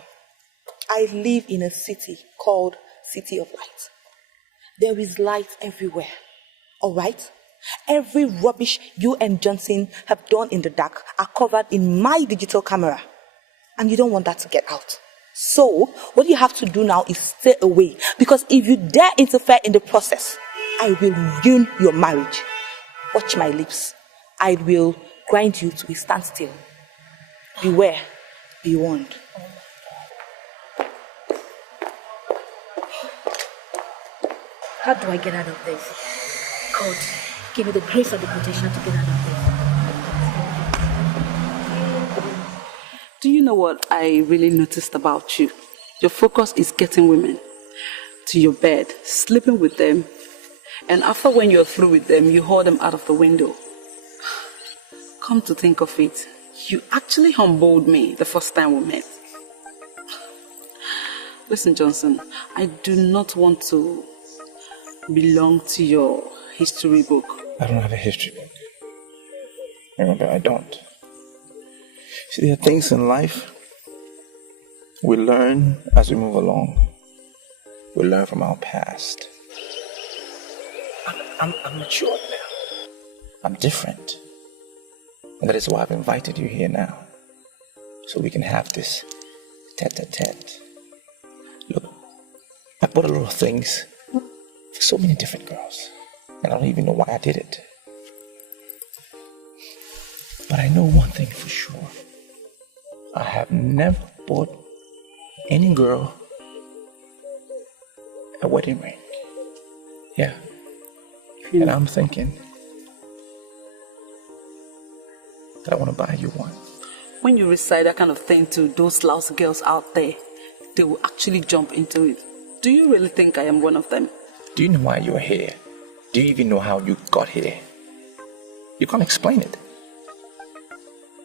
I live in a city called City of Light. There is light everywhere, all right? Every rubbish you and Johnson have done in the dark are covered in my digital camera. And you don't want that to get out. So, what you have to do now is stay away. Because if you dare interfere in the process, I will ruin your marriage. Watch my lips. I will grind you to a standstill. Beware. Be warned. How do I get out of this? God, give me the grace and the protection to get out of this. Do you know what I really noticed about you? Your focus is getting women to your bed, sleeping with them, and after when you're through with them, you haul them out of the window. Come to think of it, You actually humbled me the first time we met. Listen, Johnson, I do not want to belong to your history book. I don't have a history book. Remember, I don't. See, there are things in life we learn as we move along. We learn from our past. I'm mature now. I'm different. And that is why I've invited you here now. So we can have this tete-a-tete. Look, I bought a lot of things for so many different girls. And I don't even know why I did it. But I know one thing for sure. I have never bought any girl a wedding ring. Yeah. And I'm thinking that I want to buy you one. When you recite that kind of thing to those lousy girls out there, they will actually jump into it. Do you really think I am one of them? Do you know why you're here? Do you even know how you got here? You can't explain it.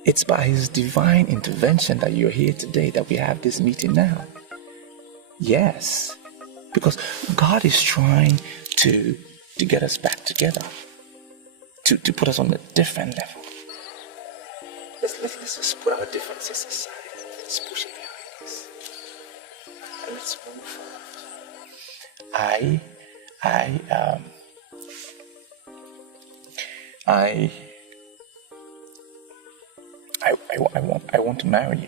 It's by His divine intervention that you're here today, that we have this meeting now. Yes, because God is trying to get us back together, to put us on a different level. Let's just put our differences aside. Let's push it behind us. And let's move forward. I want to marry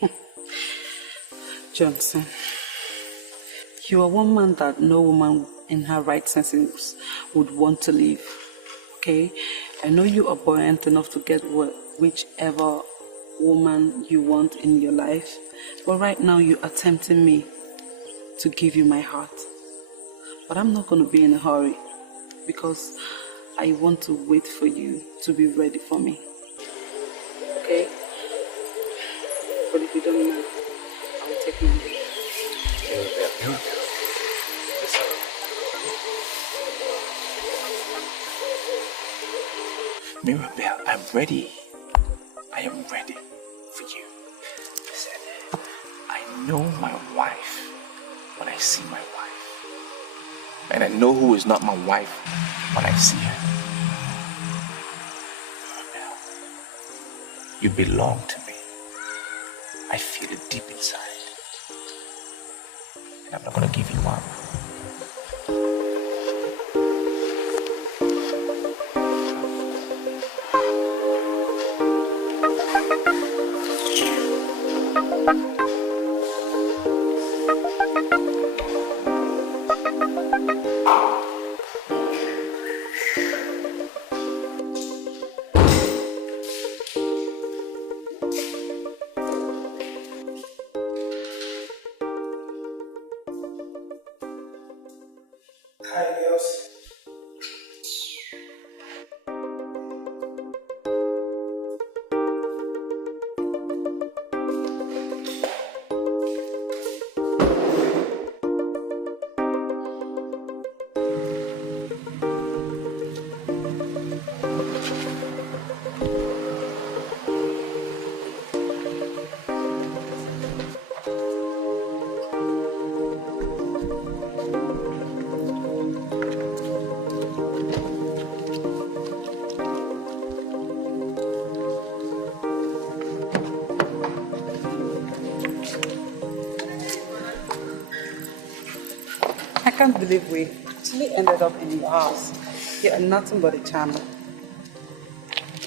you. Johnson, you are one man that no woman in her right senses would want to leave. Okay? I know you are buoyant enough to get whichever woman you want in your life, but right now you are tempting me to give you my heart. But I'm not going to be in a hurry because I want to wait for you to be ready for me. Okay? But if you don't mind, I will take my leave. Mirabelle, I'm ready. I am ready for you. Listen, I know my wife when I see my wife. And I know who is not my wife when I see her. Mirabelle, you belong to me. I feel it deep inside. And I'm not going to give you up. I can't believe we actually ended up in your house. You are nothing but a charmer.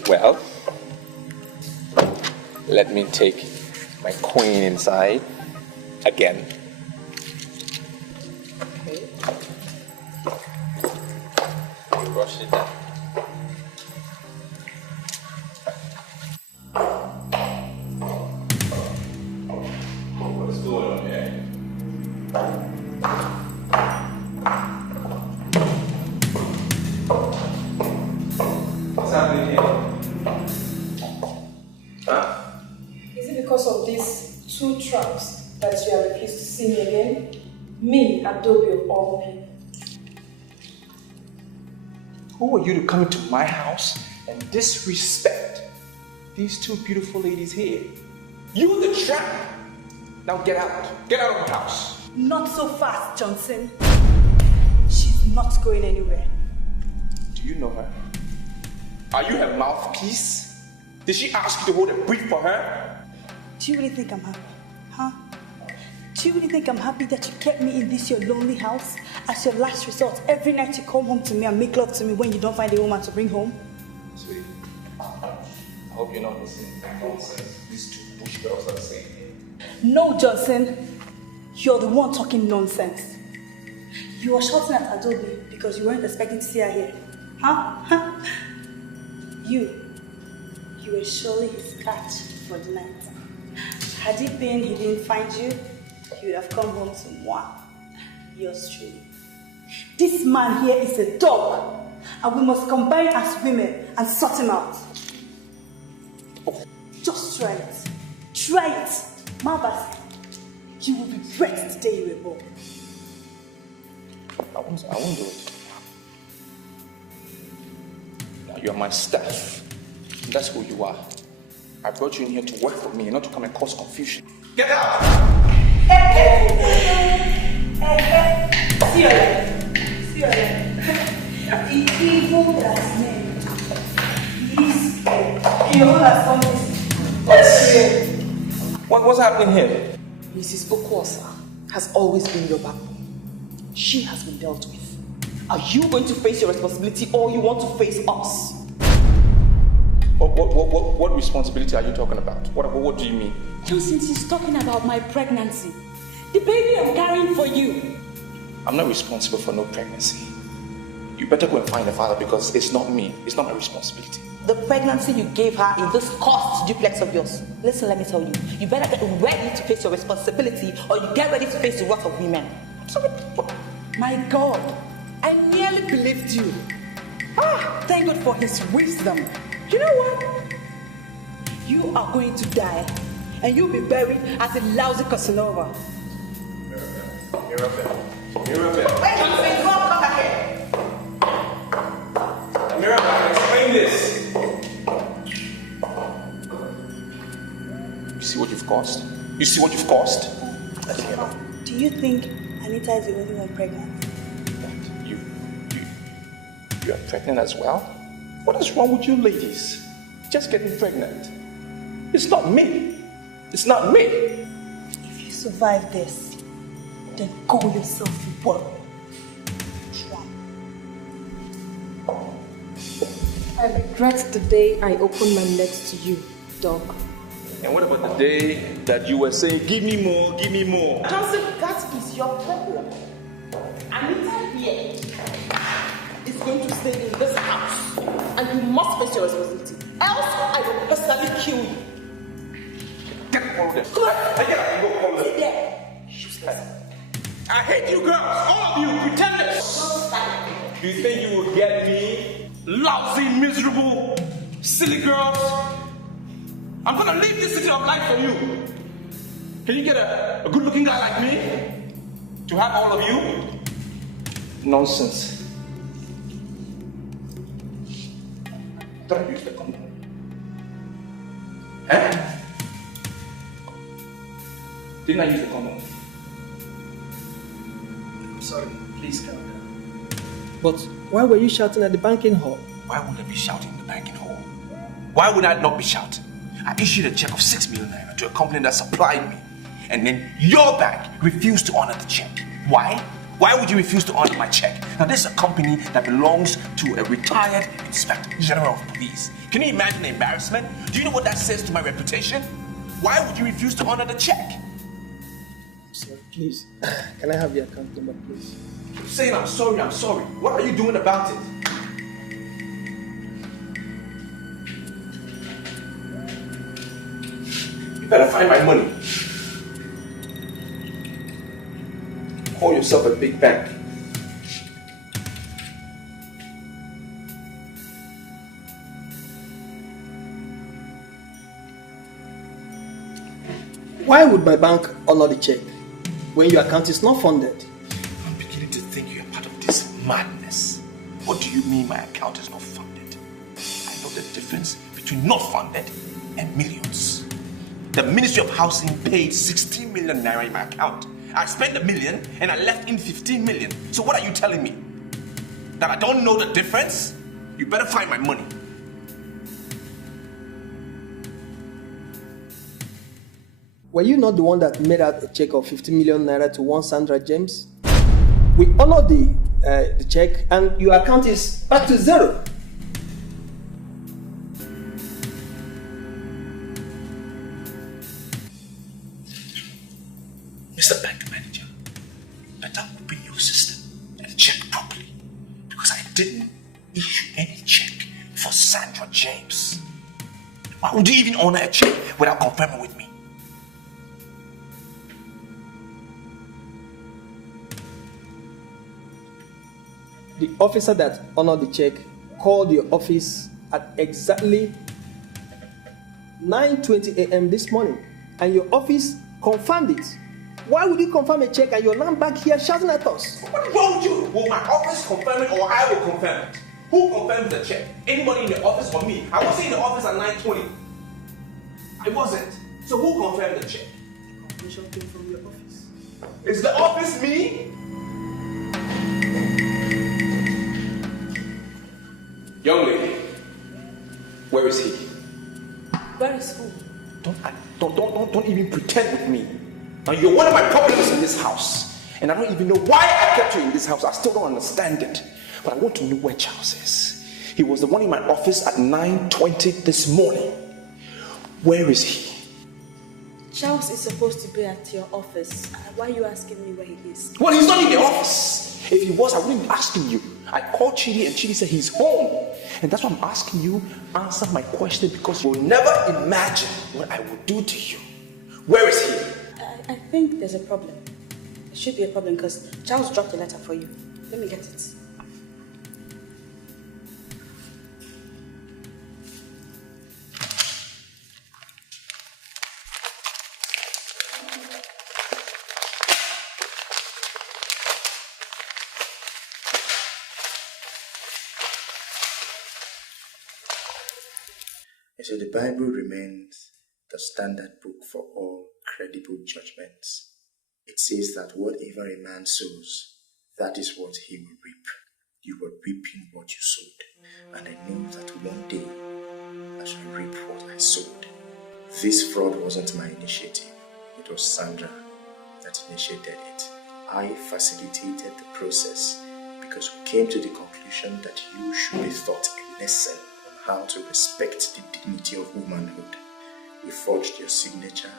Well, let me take my queen inside again. Okay. Brush it down. What's going on here? What's happening here? Huh? Is it because of these two traps that you have refused to see me again? Me, Adobe of all people. Who are you to come into my house and disrespect these two beautiful ladies here. You the tramp! Now get out. Get out of my house. Not so fast, Johnson. She's not going anywhere. Do you know her? Are you her mouthpiece? Did she ask you to hold a brief for her? Do you really think I'm happy? Huh? Do you really think I'm happy that you kept me in this your lonely house as your last resort? Every night you come home to me and make love to me when you don't find a woman to bring home? Sweetie, I hope you're not listening to nonsense these two bush girls are saying. No, Johnson. You're the one talking nonsense. You were shouting at Adobe because you weren't expecting to see her here. Huh? You were surely his catch for the night. Had it been he didn't find you, he would have come home to moi. Yours truly. This man here is a dog, and we must combine as women and sort him out. Just try it. Try it. Marvas, you will regret the day you were born. I won't do it. Now you're my staff. And that's who you are. I brought you in here to work for me and not to come and cause confusion. Get out! See you The evil that made is you understand this. What's happening here? Mrs. Okwuosa has always been your backbone. She has been dealt with. Are you going to face your responsibility or you want to face us? What responsibility are you talking about? What do you mean? Johnson, she's talking about my pregnancy. The baby I'm carrying for you. I'm not responsible for no pregnancy. You better go and find the father because it's not me. It's not my responsibility. The pregnancy you gave her in this cursed duplex of yours. Listen, let me tell you. You better get ready to face your responsibility or you get ready to face the wrath of women. Sorry, my God, I nearly believed you. Thank God for his wisdom. You know what? You are going to die and you'll be buried as a lousy Casanova. Mirabelle. Wait, come back here. Mirabelle, explain this. You see what you've caused? You see what you've caused? Do you think Anita is the only one pregnant? You are pregnant as well? What is wrong with you ladies? Just getting pregnant. It's not me. It's not me. If you survive this, then go yourself to work. I regret the day I opened my legs to you, dog. And what about the day that you were saying, give me more, give me more? Johnson, that is your problem. Anita here is going to stay in this house. And you must face your responsibility. Else, I will personally kill you. Get all of them. Come on. Get up and go all of them. There. I hate you girls. All of you pretenders. Do you think you will get me? Lousy, miserable, silly girls. I'm gonna leave this city of life for you. Can you get a good-looking guy like me to have all of you? Nonsense. Don't use the condom. Eh? Didn't I use the condom? I'm sorry, please calm down. But why were you shouting at the banking hall? Why would I be shouting in the banking hall? Why would I not be shouting? I issued a check of 6 million naira to a company that supplied me. And then your bank refused to honor the check. Why? Why would you refuse to honor my check? Now this is a company that belongs to a retired Inspector General of Police. Can you imagine the embarrassment? Do you know what that says to my reputation? Why would you refuse to honor the check? Sir, please, can I have your account number, please? Saying I'm sorry. What are you doing about it? You better find my money. Call yourself a big bank. Why would my bank honor the check when your account is not funded? I'm beginning to think you're part of this madness. What do you mean my account is not funded? I know the difference between not funded and millions. The Ministry of Housing paid 16 million naira in my account. I spent $1 million and I left in 15 million. So what are you telling me? That I don't know the difference? You better find my money. Were you not the one that made out a check of 50 million naira to one Sandra James? We honored the check and your account is back to zero. Mr. Bank Manager, better open your system and check properly. Because I didn't issue any check for Sandra James. Why would you even honor a check without confirming with me? The officer that honored the check called your office at exactly 9:20 a.m. this morning, and your office confirmed it. Why would you confirm a check and you're now back here shouting at us? What is wrong with you? Will my office confirm it or I will confirm it? Who confirmed the check? Anybody in the office or me? I wasn't in the office at 9:20. I wasn't. So who confirmed the check? The confirmation came from your office. Is the office me? Young lady, where is he? Where is who? Don't even pretend with me. Now you're one of my problems in this house, and I don't even know why I kept you in this house. I still don't understand it, but I want to know where Charles is. He was the one in my office at 9:20 this morning. Where is he? Charles is supposed to be at your office. Why are you asking me where he is? Well, he's not in the office. If he was, I wouldn't be asking you. I called Chidi and Chidi said he's home. And that's why I'm asking you, answer my question, because you'll never imagine what I will do to you. Where is he? I think there's a problem. There should be a problem because Charles dropped a letter for you. Let me get it. So the Bible remains the standard book for all credible judgments. It says that whatever a man sows, that is what he will reap. You were reaping what you sowed, and I know that one day I shall reap what I sowed. This fraud wasn't my initiative. It was Sandra that initiated it. I facilitated the process because we came to the conclusion that you should be taught a lesson how to respect the dignity of womanhood. We forged your signature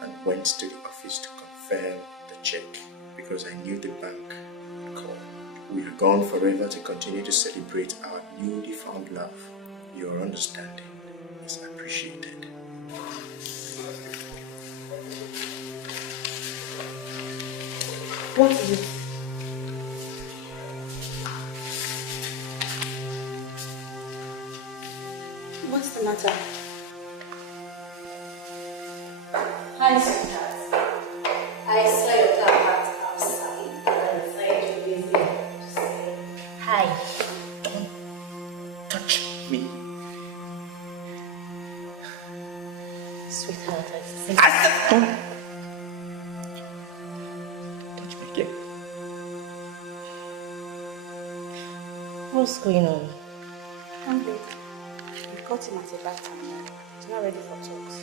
and went to the office to confirm the check because I knew the bank would call. We are gone forever to continue to celebrate our newly found love. Your understanding is appreciated. What is it? What's the matter? Hi, sweetheart. I saw your car parked outside and I decided to visit to say hi. Don't touch me. Sweetheart, I said don't touch me again. What's going on? Come babe. You caught him at a bad time now. He's not ready for talks.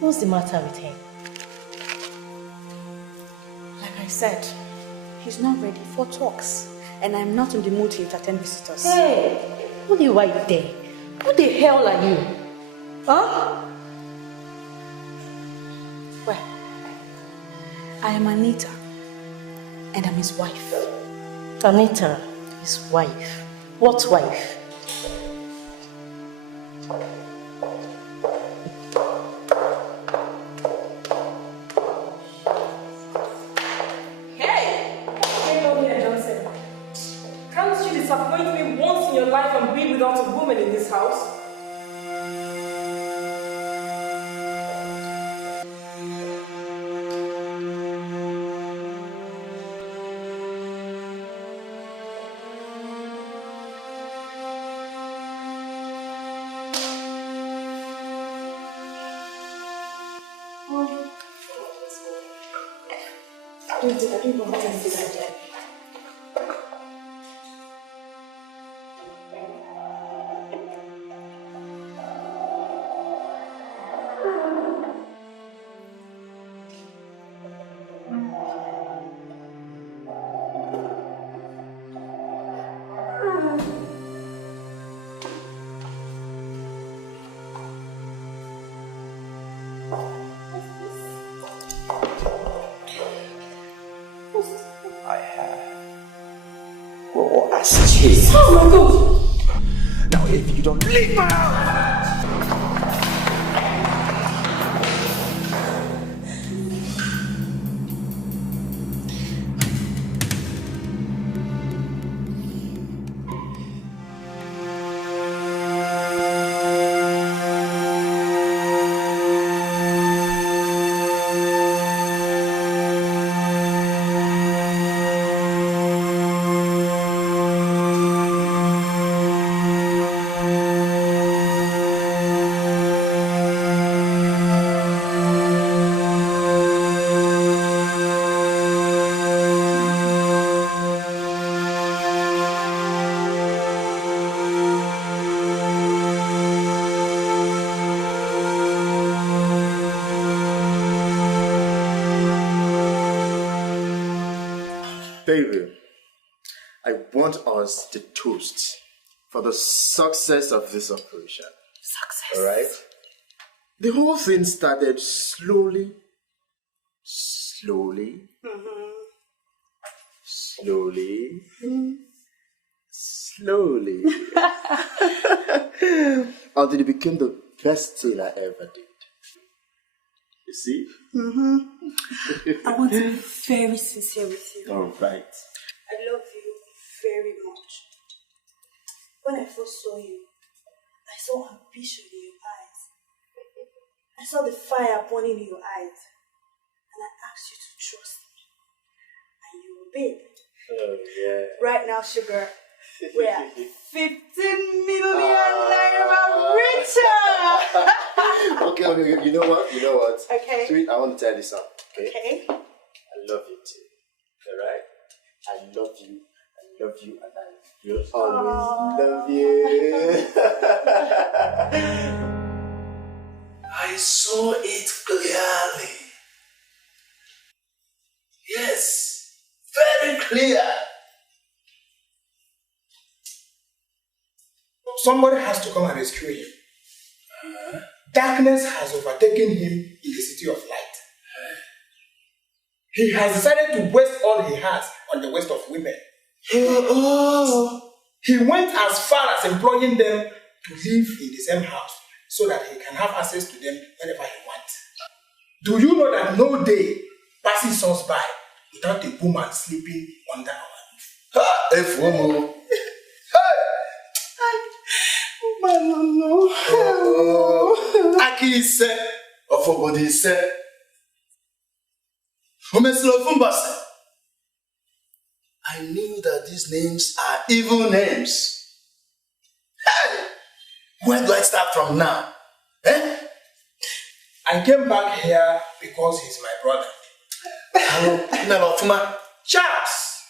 What's the matter with him? Like I said, he's not ready for talks. And I'm not in the mood to entertain visitors. Hey, what are you right there? Who the hell are you? Huh? Well, I am Anita. And I'm his wife. Anita, his wife. What wife? Without a woman in this house. don't even want to say that yet. Oh my God! Now if you don't leave my house! Baby, I want us to toast for the success of this operation. Success. Alright? The whole thing started slowly, until it became the best thing I ever did. You see? I want to be very sincere with you. All right. I love you very much. When I first saw you, I saw ambition in your eyes. I saw the fire burning in your eyes. And I asked you to trust me. And you obeyed. Oh, yeah. Right now, sugar, we are 15 million naira richer. Okay, you know what? Okay. Sweet, I want to tell you something, Okay. I love you too, alright? I love you, and I will always love you. I saw it clearly. Yes, very clear. Somebody has to come and rescue him. Darkness has overtaken him in the city of light. He has decided to waste all he has on the waste of women. He went as far as employing them to live in the same house so that he can have access to them whenever he wants. Do you know that no day passes us by without a woman sleeping under our roof? Aki said, Ofobodi said, I knew that these names are evil names. Hey! Where do I start from now? I came back here because he's my brother. Charles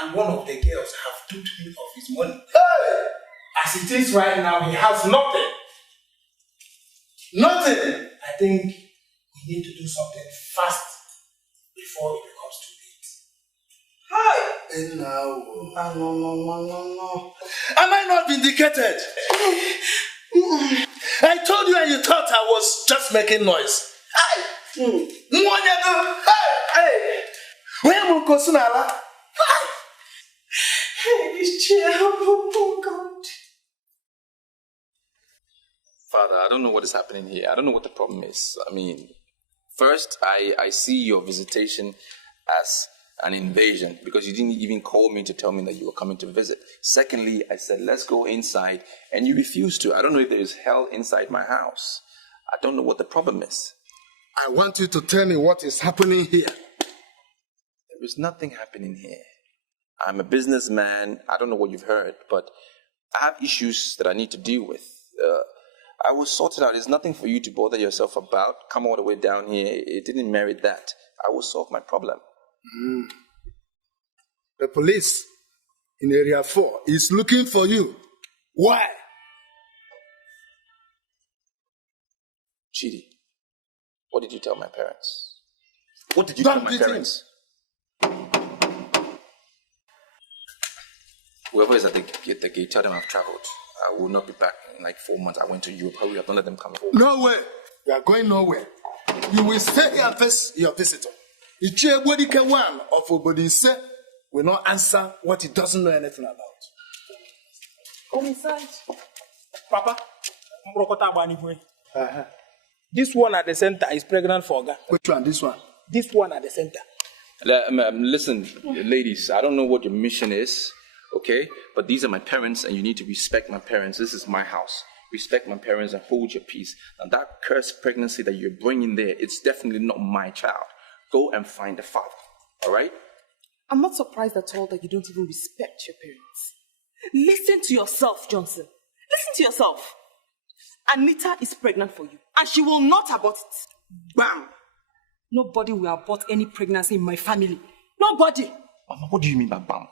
and one of the girls have duped me of his money. Hey! As it is right now, he has nothing. Nothing! I think we need to do something fast before it becomes too late. Hi! No. Am I not vindicated? I told you and you thought I was just making noise. Hey! Where am I? Hey, this chair, oh God. Father, I don't know what is happening here. I don't know what the problem is. I mean, first, I see your visitation as an invasion because you didn't even call me to tell me that you were coming to visit. Secondly, I said, let's go inside, and you refused to. I don't know if there is hell inside my house. I don't know what the problem is. I want you to tell me what is happening here. There is nothing happening here. I'm a businessman. I don't know what you've heard, but I have issues that I need to deal with. I will sort it out. There's nothing for you to bother yourself about. Come all the way down here. It didn't merit that. I will solve my problem. The police in Area 4 is looking for you. Why? Chidi, what did you tell my parents? What did you tell my parents? Whoever is at the gate, tell them I've traveled. I will not be back in like 4 months. I went to Europe. Hurry up, don't let them come home. Nowhere. You are going nowhere. You will stay here and face your visitor. Njubuigbo one of Obodinse will not answer what he doesn't know anything about. Come inside. Papa, this one at the center is pregnant for Oga. Which one? This one? This one at the center. Listen, ladies, I don't know what your mission is, okay? But these are my parents, and you need to respect my parents. This is my house. Respect my parents and hold your peace. Now, that cursed pregnancy that you're bringing there, it's definitely not my child. Go and find the father, all right? I'm not surprised at all that you don't even respect your parents. Listen to yourself, Johnson. Listen to yourself. Anita is pregnant for you, and she will not abort it. Bam! Nobody will abort any pregnancy in my family. Nobody. Mama, what do you mean by bam?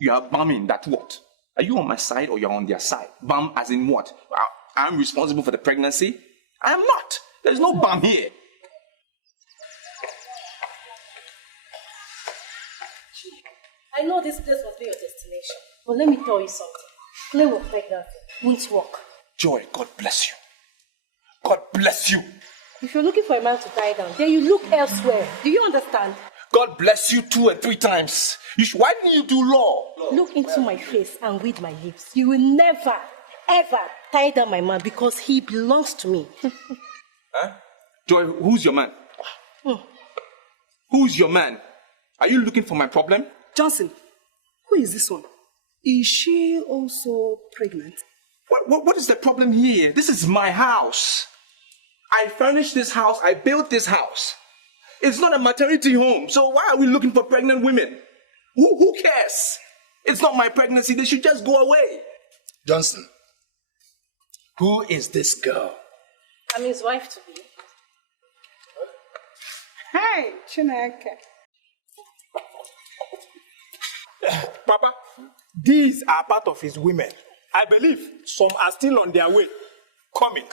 You are bamming that what? Are you on my side or you're on their side? Bam as in what? I'm responsible for the pregnancy? I am not. There's no bam here. I know this place must be your destination, but let me tell you something. Play with pregnancy won't work. Joy, God bless you. God bless you. If you're looking for a man to tie down, then you look elsewhere. Do you understand? God bless you 2 and 3 times. Why didn't you do law? Look into my face and read my lips. You will never, ever tie down my man because he belongs to me. Huh? Joy, who's your man? Who's your man? Are you looking for my problem? Johnson, who is this one? Is she also pregnant? What is the problem here? This is my house. I furnished this house. I built this house. It's not a maternity home. So why are we looking for pregnant women? Who cares? It's not my pregnancy. They should just go away. Johnson, who is this girl? I'm his wife to be. Hey, Chineke. Papa, these are part of his women. I believe some are still on their way, coming.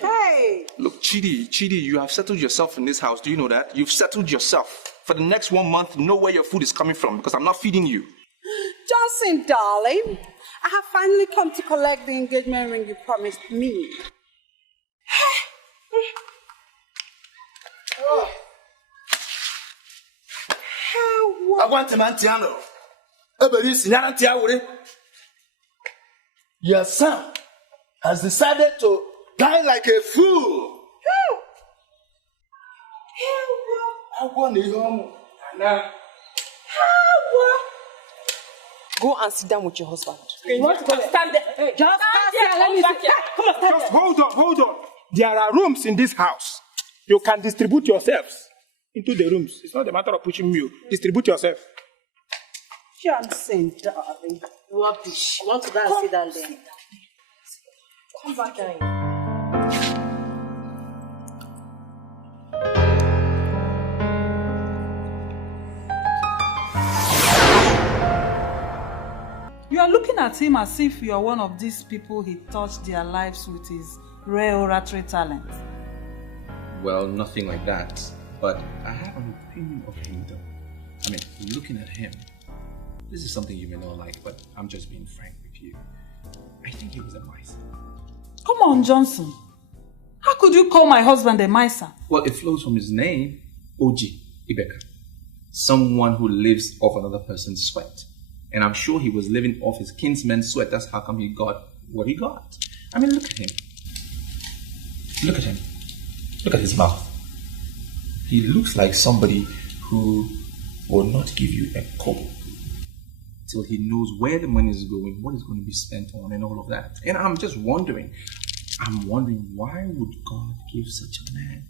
Hey! Look, Chidi, you have settled yourself in this house. Do you know that? You've settled yourself. For the next 1 month, know where your food is coming from because I'm not feeding you. Johnson, darling, I have finally come to collect the engagement ring you promised me. Oh. I want a man to your son has decided to die like a fool. Go and sit down with your husband. You want to go stand there? Hey, just stand there. Let me see. Come on, stand Just there. hold on. There are rooms in this house. You can distribute yourselves into the rooms. It's not a matter of pushing you. Distribute yourself. Johnson, darling. Rubbish. You want to go and sit down there? Come back down. You are looking at him as if you are one of these people he touched their lives with his rare oratory talent. Well, nothing like that. But I have an opinion of him, though. I mean, looking at him, this is something you may not like, but I'm just being frank with you. I think he was a miser. Come on, Johnson. How could you call my husband a miser? Well, it flows from his name, Oji Ibeka. Someone who lives off another person's sweat. And I'm sure he was living off his kinsman's sweat. That's how come he got what he got. I mean, look at him. Look at him. Look at his mouth. He looks like somebody who will not give you a kobo till he knows where the money is going, what is going to be spent on, and all of that. And I'm just wondering, why would God give such a man,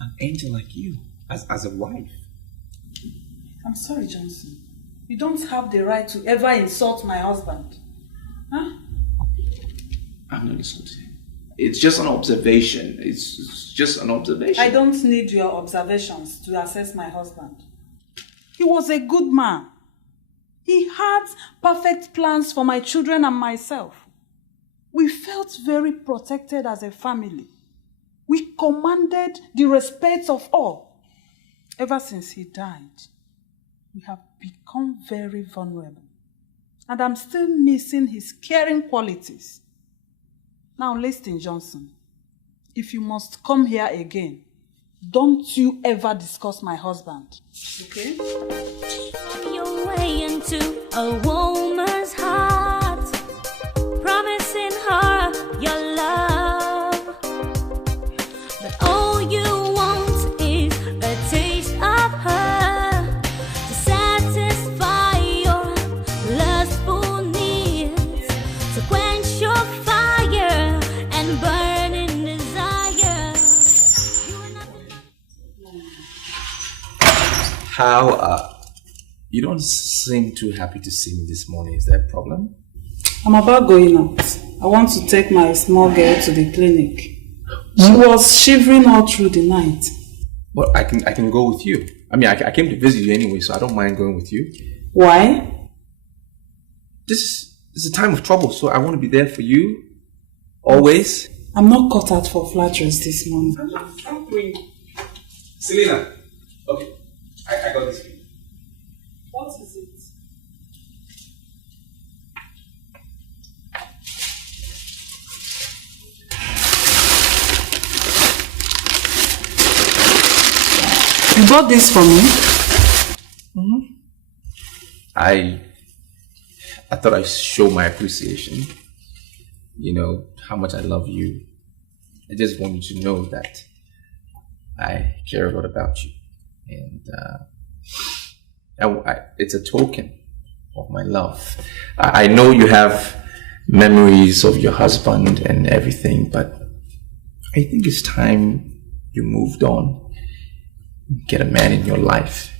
an angel like you, as a wife? I'm sorry, Johnson. You don't have the right to ever insult my husband. Huh? I'm not insulting him. It's just an observation. It's just an observation. I don't need your observations to assess my husband. He was a good man. He had perfect plans for my children and myself. We felt very protected as a family. We commanded the respect of all. Ever since he died, we have become very vulnerable. And I'm still missing his caring qualities. Now listen, Johnson. If you must come here again, don't you ever discuss my husband. Okay? Your way into a woman's heart, promising her your love, but all you want is a taste of her to satisfy your lustful needs, to quench your fire and burning desire. How, you don't seem too happy to see me this morning. Is there a problem? I'm about going out. I want to take my small girl to the clinic. She was shivering all through the night. Well, I can go with you. I mean, I came to visit you anyway, so I don't mind going with you. Why? This is a time of trouble, so I want to be there for you. Always. I'm not cut out for flatteries this morning. Selena. Okay. I got this for you. What is it? You bought this for me? Mm-hmm. I thought I'd show my appreciation. You know, how much I love you. I just want you to know that I care a lot about you. And it's a token of my love. I know you have memories of your husband and everything, but I think it's time you moved on. Get a man in your life.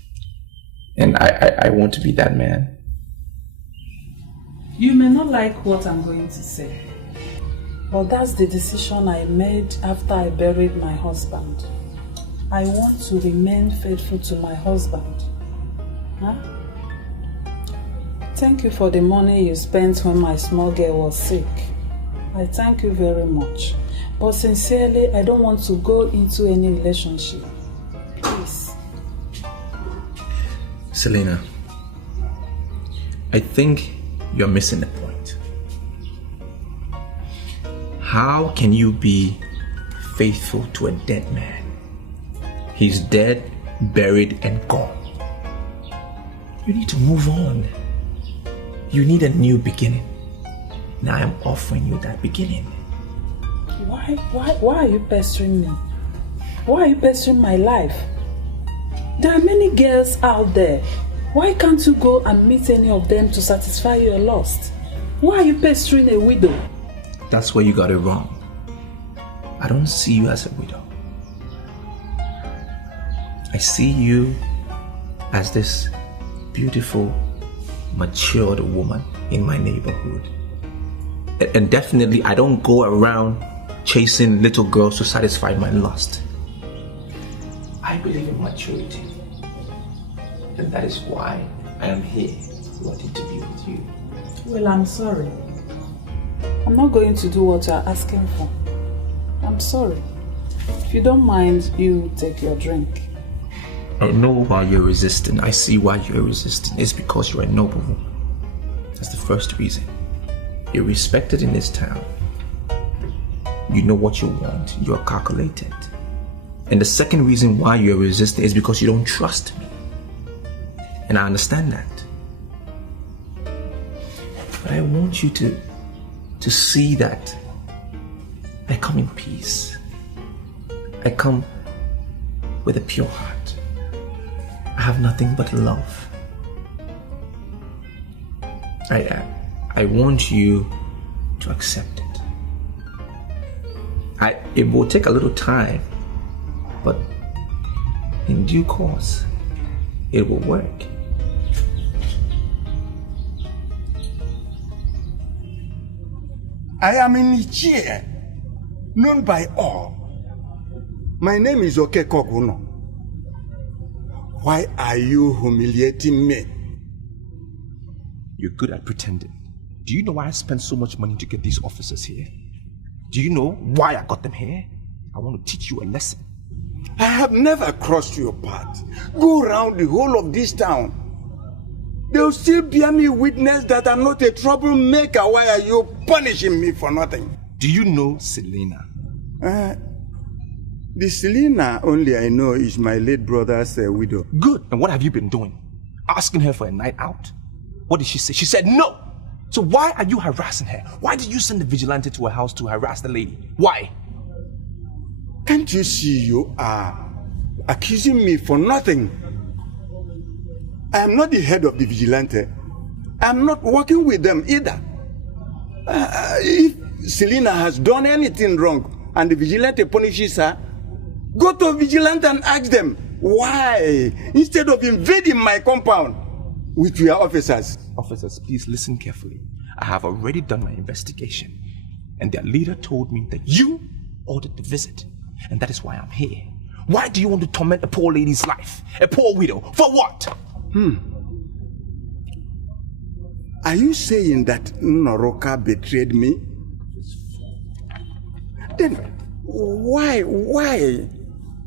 And I want to be that man. You may not like what I'm going to say, but that's the decision I made after I buried my husband. I want to remain faithful to my husband. Huh? Thank you for the money you spent when my small girl was sick. I thank you very much. But sincerely, I don't want to go into any relationship. Please. Selena, I think you're missing the point. How can you be faithful to a dead man? He's dead, buried, and gone. You need to move on. You need a new beginning. Now I'm offering you that beginning. Why are you pestering me? Why are you pestering my life? There are many girls out there. Why can't you go and meet any of them to satisfy your lust? Why are you pestering a widow? That's where you got it wrong. I don't see you as a widow. I see you as this beautiful, matured woman in my neighborhood. And definitely I don't go around chasing little girls to satisfy my lust. I believe in maturity. And that is why I am here wanting to be with you. Well, I'm sorry. I'm not going to do what you're asking for. I'm sorry. If you don't mind, you take your drink. I know why you're resisting. I see why you're resisting. It's because you're a noble woman. That's the first reason. You're respected in this town. You know what you want. You're calculated. And the second reason why you're resisting is because you don't trust me. And I understand that. But I want you to see that I come in peace. I come with a pure heart. I have nothing but love. I want you to accept it. It will take a little time, but in due course, it will work. I am in Nigeria, known by all. My name is Okekoguno. Why are you humiliating me? You're good at pretending. Do you know why I spent so much money to get these officers here? Do you know why I got them here? I want to teach you a lesson. I have never crossed your path. Go around the whole of this town. They'll still bear me witness that I'm not a troublemaker. Why are you punishing me for nothing? Do you know Selena? The Selena only I know is my late brother's widow. Good. And what have you been doing? Asking her for a night out? What did she say? She said no. So why are you harassing her? Why did you send the vigilante to her house to harass the lady? Why? Can't you see you are accusing me for nothing? I am not the head of the vigilante. I am not working with them either. If Selena has done anything wrong and the vigilante punishes her, go to vigilante and ask them why, instead of invading my compound with your officers. Officers, please listen carefully. I have already done my investigation, and their leader told me that you ordered the visit, and that is why I'm here. Why do you want to torment a poor lady's life? A poor widow? For what? Are you saying that Noroka betrayed me? Then why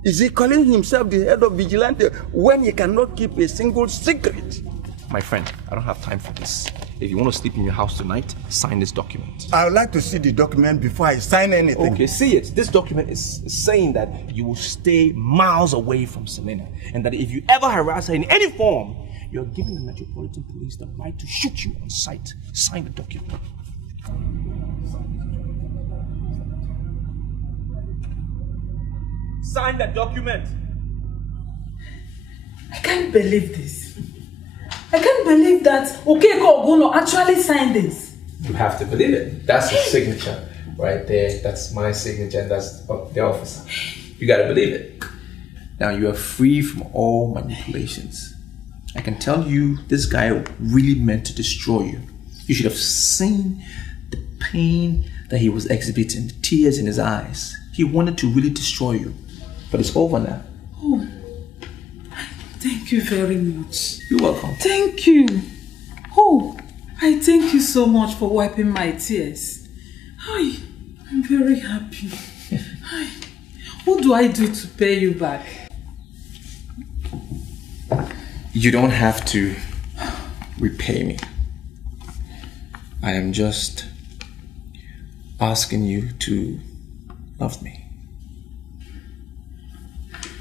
is he calling himself the head of vigilante when he cannot keep a single secret? My friend, I don't have time for this. If you want to sleep in your house tonight, sign this document. I would like to see the document before I sign anything. Okay, see it. This document is saying that you will stay miles away from Selena, and that if you ever harass her in any form, you're giving the Metropolitan Police the right to shoot you on sight. Sign the document. Sign that document. I can't believe this. I can't believe that Okeko Ogono actually signed this. You have to believe it. That's his signature right there. That's my signature, and that's the officer. You gotta believe it. Now you are free from all manipulations. I can tell you, this guy really meant to destroy you. You should have seen the pain that he was exhibiting, the tears in his eyes. He wanted to really destroy you, but it's over now. Oh, thank you very much. You're welcome. Thank you. Oh, I thank you so much for wiping my tears. Hi, I'm very happy. Hi, what do I do to pay you back? You don't have to repay me. I am just asking you to love me.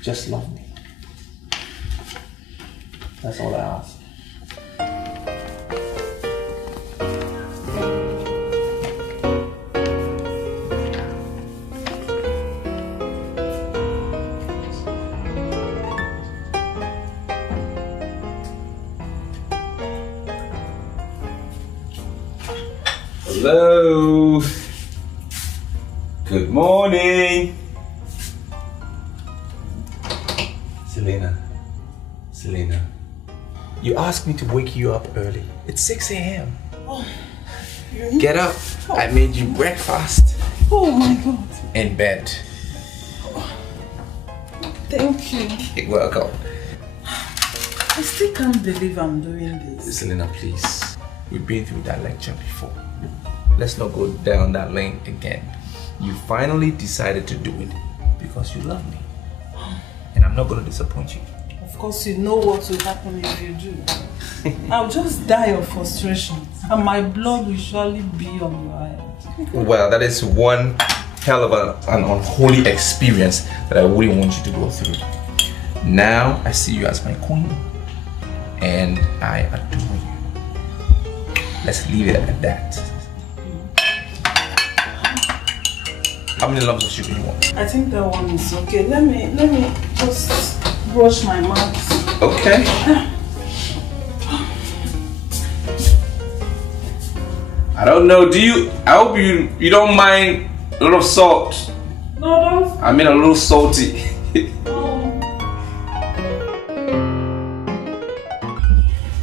Just love me. That's all I ask. Hello. Good morning. Selena. You asked me to wake you up early. It's 6 a.m. Oh, Get up. I made you breakfast. Oh my God. In bed. Thank you. You're welcome. I still can't believe I'm doing this. Selena, please. We've been through that lecture before. Let's not go down that lane again. You finally decided to do it because you love me. And I'm not going to disappoint you. Of course, you know what will happen if you do. I'll just die of frustration and my blood will surely be on your head. Well, that is one hell of an unholy experience that I wouldn't want you to go through. Now I see you as my queen and I adore you. Let's leave it at that. How many lumps of sugar do you want? I think that one is okay. Let me just brush my mouth. Okay. I don't know. I hope you don't mind a little salt. No, don't. I mean a little salty.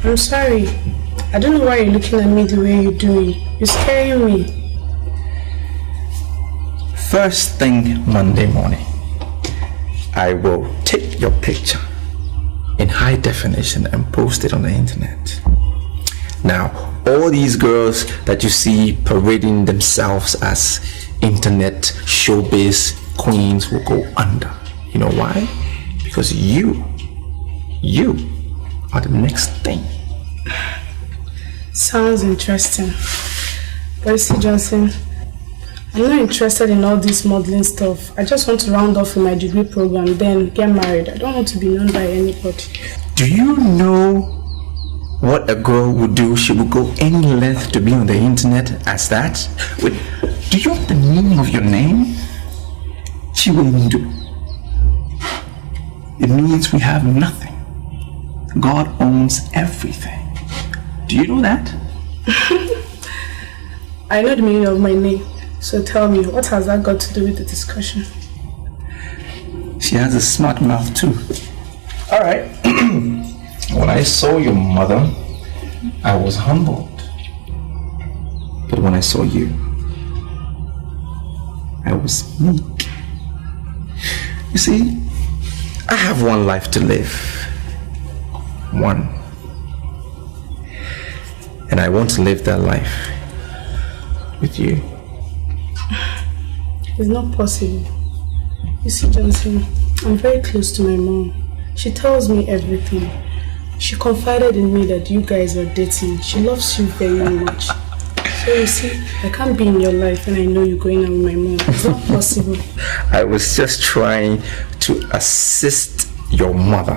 I'm sorry. I don't know why you're looking at me the way you're doing. You're scaring me. First thing Monday morning, I will take your picture, in high definition and post it on the internet. Now, all these girls that you see parading themselves as internet showbiz queens will go under. You know why? Because you are the next thing. Sounds interesting. But you see, Johnson, I'm not interested in all this modeling stuff. I just want to round off with my degree program, then get married. I don't want to be known by anybody. Do you know what a girl would do? She would go any length to be on the internet as that. Wait, do you know the meaning of your name? She wouldn't do. It means we have nothing. God owns everything. Do you know that? I know the meaning of my name. So tell me, what has that got to do with the discussion? She has a smart mouth too. All right. When I saw your mother, I was humbled. But when I saw you, I was meek. You see, I have one life to live. One. And I want to live that life with you. It's not possible. You see, Johnson, I'm very close to my mom. She tells me everything. She confided in me that you guys are dating. She loves you very much. So you see, I can't be in your life and I know you're going out with my mom. It's not possible. I was just trying to assist your mother,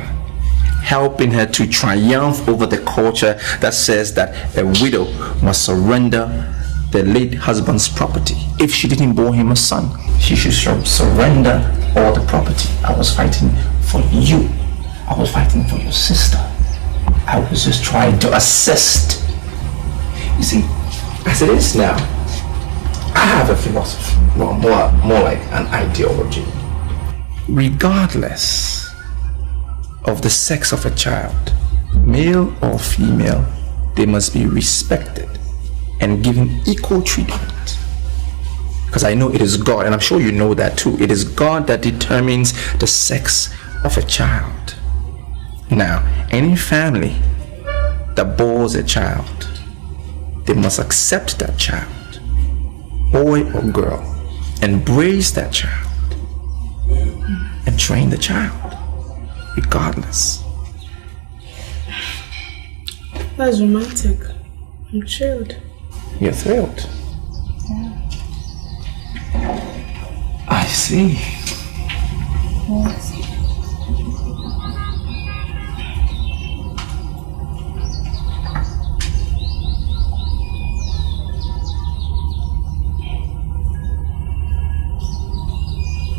helping her to triumph over the culture that says that a widow must surrender the late husband's property. If she didn't bear him a son, she should surrender all the property. I was fighting for you. I was fighting for your sister. I was just trying to assist. You see, as it is now, I have a philosophy, well, more like an ideology. Regardless of the sex of a child, male or female, they must be respected and given equal treatment. Because I know it is God, and I'm sure you know that too. It is God that determines the sex of a child. Now, any family that bores a child, they must accept that child, boy or girl, embrace that child, and train the child, regardless. That's romantic. I'm thrilled. You're thrilled? Yeah. I see. What?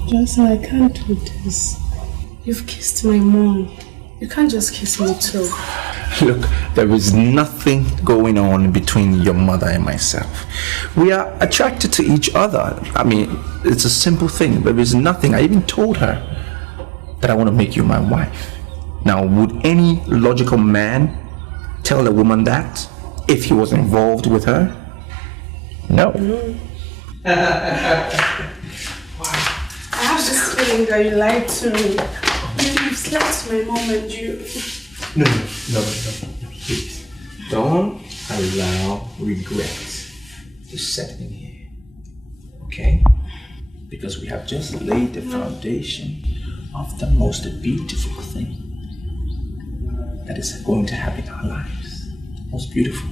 Johnson, I can't do this. You've kissed my mom. You can't just kiss me too. Look, there is nothing going on between your mother and myself. We are attracted to each other. I mean, it's a simple thing. There is nothing. I even told her that I want to make you my wife. Now, would any logical man tell a woman that if he was involved with her? No. I have this feeling that you lied to me. You've slept with my mom and you. No, please. Don't allow regret to set in here, okay? Because we have just laid the foundation of the most beautiful thing that is going to happen in our lives. Most beautiful.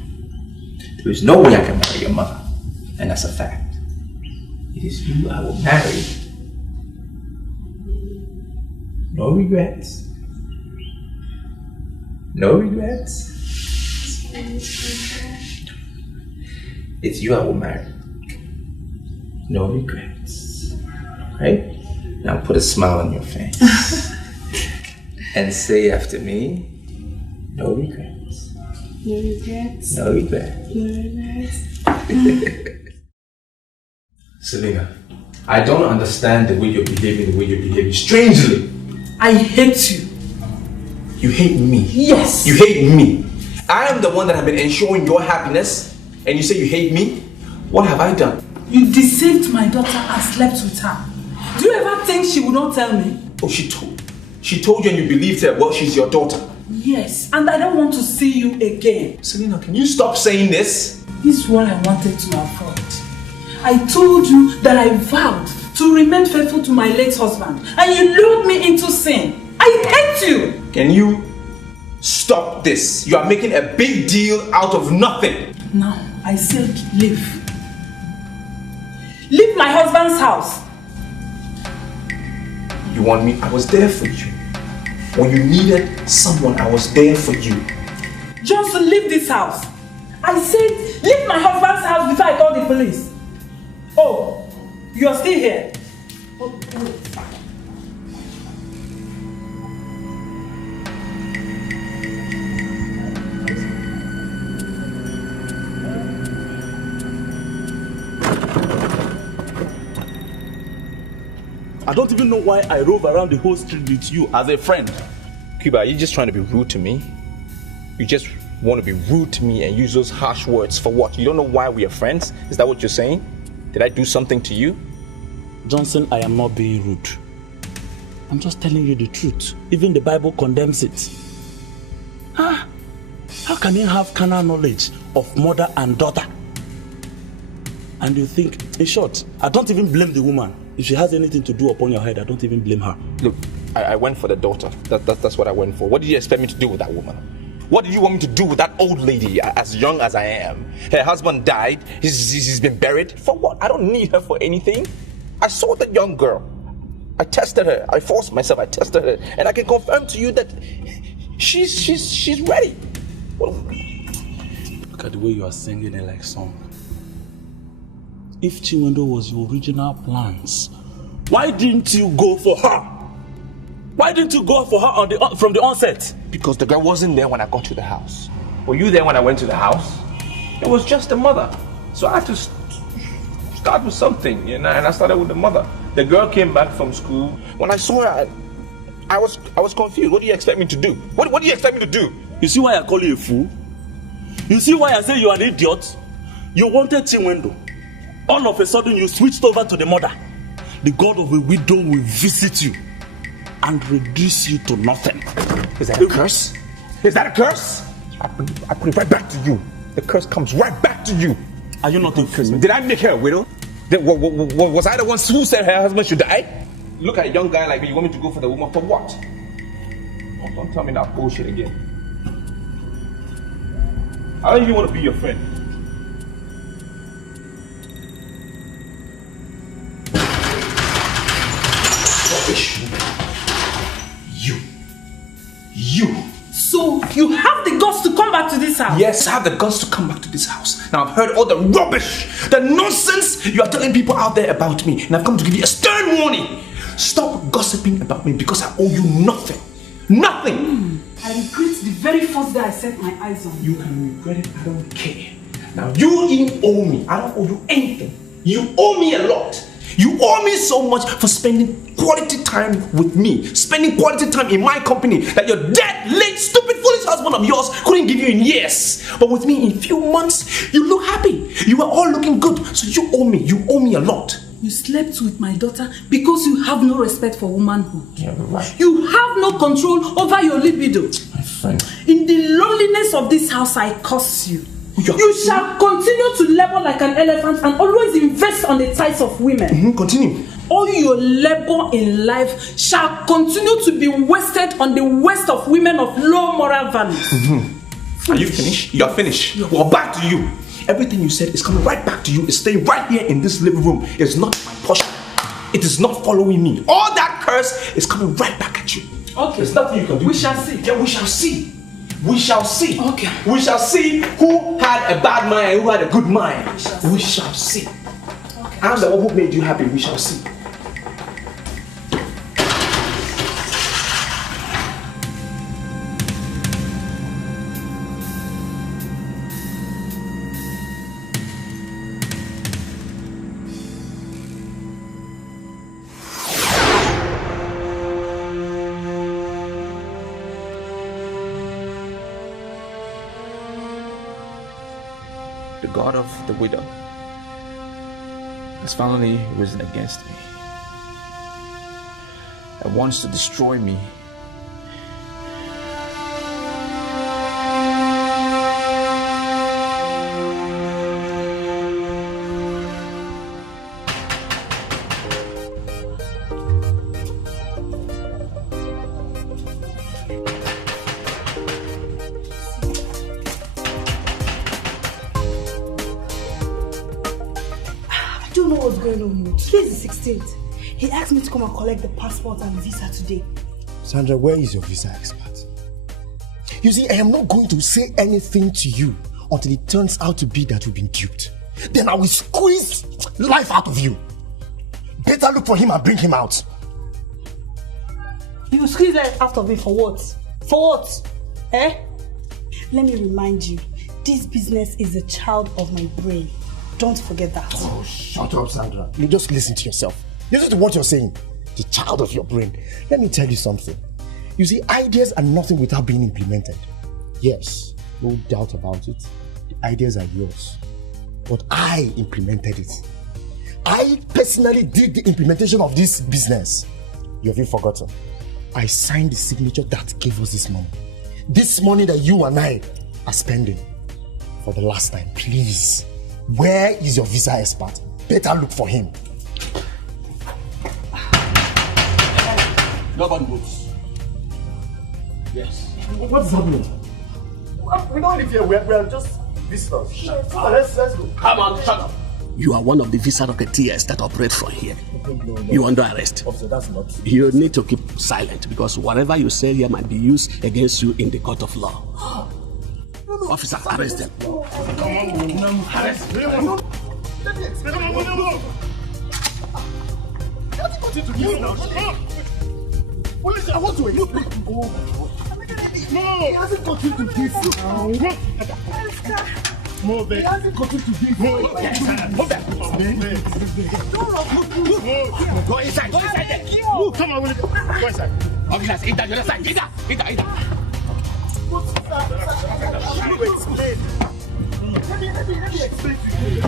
There is no way I can marry your mother, and that's a fact. It is you I will marry. No regrets. No regrets. It's you I will marry. No regrets. Right? Now put a smile on your face. And say after me, no regrets. No regrets. No regrets. No regrets. Selena, I don't understand the way you're behaving, strangely. I hate you. You hate me? Yes. You hate me? I am the one that have been ensuring your happiness, and you say you hate me? What have I done? You deceived my daughter and slept with her. Do you ever think she would not tell me? Oh, she told. She told you and you believed her. Well, she's your daughter. Yes, and I don't want to see you again. Selena, can you stop saying this? This is what I wanted to avoid. I told you that I vowed to remain faithful to my late husband, and you lured me into sin. I hate you! Can you stop this? You are making a big deal out of nothing. Now, I said leave. Leave my husband's house. You want me? I was there for you. When you needed someone, I was there for you. Johnson, leave this house. I said leave my husband's house before I call the police. Oh, you are still here. Oh, wait. I don't even know why I rove around the whole street with you as a friend. Cuba, are you just trying to be rude to me? You just want to be rude to me and use those harsh words for what? You don't know why we are friends? Is that what you're saying? Did I do something to you? Johnson, I am not being rude. I'm just telling you the truth. Even the Bible condemns it. How can you have carnal knowledge of mother and daughter? And you think, in short, I don't even blame the woman. If she has anything to do upon your head, I don't even blame her. Look, I went for the daughter. That's what I went for. What did you expect me to do with that woman? What did you want me to do with that old lady, as young as I am? Her husband died. He's been buried. For what? I don't need her for anything. I saw that young girl. I tested her. I forced myself. I tested her. And I can confirm to you that she's ready. Look at the way you are singing it like song. If Chinwendu was your original plans, why didn't you go for her? Why didn't you go for her from the onset? Because the girl wasn't there when I got to the house. Were you there when I went to the house? It was just the mother. So I had to start with something, and I started with the mother. The girl came back from school. When I saw her, I was confused. What do you expect me to do? What do you expect me to do? You see why I call you a fool? You see why I say you are an idiot? You wanted Chinwendu. All of a sudden you switched over to the mother. The God of a widow will visit you and reduce you to nothing. Is that a curse? Is that a curse? I put it right back to you. The curse comes right back to you. Are you not a fool? Did I make her a widow? Was I the one who said her husband should die? Look at a young guy like me. You want me to go for the woman for what? Oh, don't tell me that bullshit again. I don't even want to be your friend. You. So you have the guts to come back to this house? Yes, I have the guts to come back to this house. Now I've heard all the rubbish, the nonsense you are telling people out there about me, and I've come to give you a stern warning. Stop gossiping about me because I owe you nothing. Nothing. I regret the very first day I set my eyes on you. You can regret it, I don't care. Now you even owe me. I don't owe you anything. You owe me a lot. You owe me so much for spending quality time with me, spending quality time in my company that your dead, late, stupid, foolish husband of yours couldn't give you in years. But with me in a few months, you look happy. You were all looking good. So you owe me a lot. You slept with my daughter because you have no respect for womanhood. Yeah, right. You have no control over your libido. My friend. In the loneliness of this house, I curse you. You shall continue to labor like an elephant and always invest on the thighs of women. Continue. All your labor in life shall continue to be wasted on the waste of women of low moral values. Are you finished? You're finished. Well, back to you. Everything you said is coming right back to you. It's staying right here in this living room. It's not my portion. It is not following me. All that curse is coming right back at you. Okay. There's nothing you can do. We shall see. Yeah, we shall see. We shall see. Okay. We shall see who had a bad mind and who had a good mind. We shall see. Okay. I'm the one who made you happy. We shall see. God of the widow has finally risen against me and wants to destroy me going on now? Today is the 16th. He asked me to come and collect the passport and visa today. Sandra, where is your visa expert? You see, I am not going to say anything to you until it turns out to be that you've been duped. Then I will squeeze life out of you. Better look for him and bring him out. You will squeeze life out of me for what? For what? Eh? Let me remind you, this business is a child of my brain. Don't forget that. Oh, shut up, Sandra. You just listen to yourself. Listen to what you're saying. The child of your brain. Let me tell you something. You see, ideas are nothing without being implemented. Yes, no doubt about it. The ideas are yours. But I implemented it. I personally did the implementation of this business. You have forgotten. I signed the signature that gave us this money. This money that you and I are spending. For the last time, please. Where is your visa expert? Better look for him. Nobody moves. Yes. What is happening? We don't live here. We are just visitors. Yes. Let's go. Come on, shut up. You are one of the visa rocketeers that operate from here. No. You are under arrest. Officer, that's not true. You need to keep silent because whatever you say here might be used against you in the court of law. Officer, arrest them. Come on, arrest them. Let me explain. Come on. He hasn't got into this now. Police, I want to move. No, he hasn't got into this now. Move it. He hasn't got into this. Move it. Go inside. Go inside. Move. Come on, go inside. Officers, in the other side. Ida. Let me explain. Let me explain to you.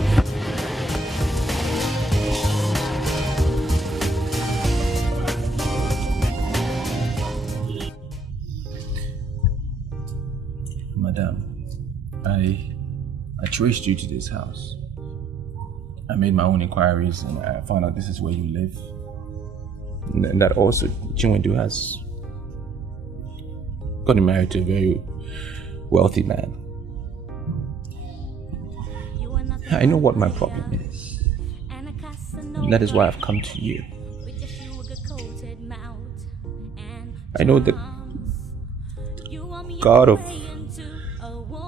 Madam, I traced you to this house. I made my own inquiries and I found out this is where you live. And that also Chinwendu has gotten married to a very wealthy man. I know what my problem is. And that is why I've come to you. I know that God of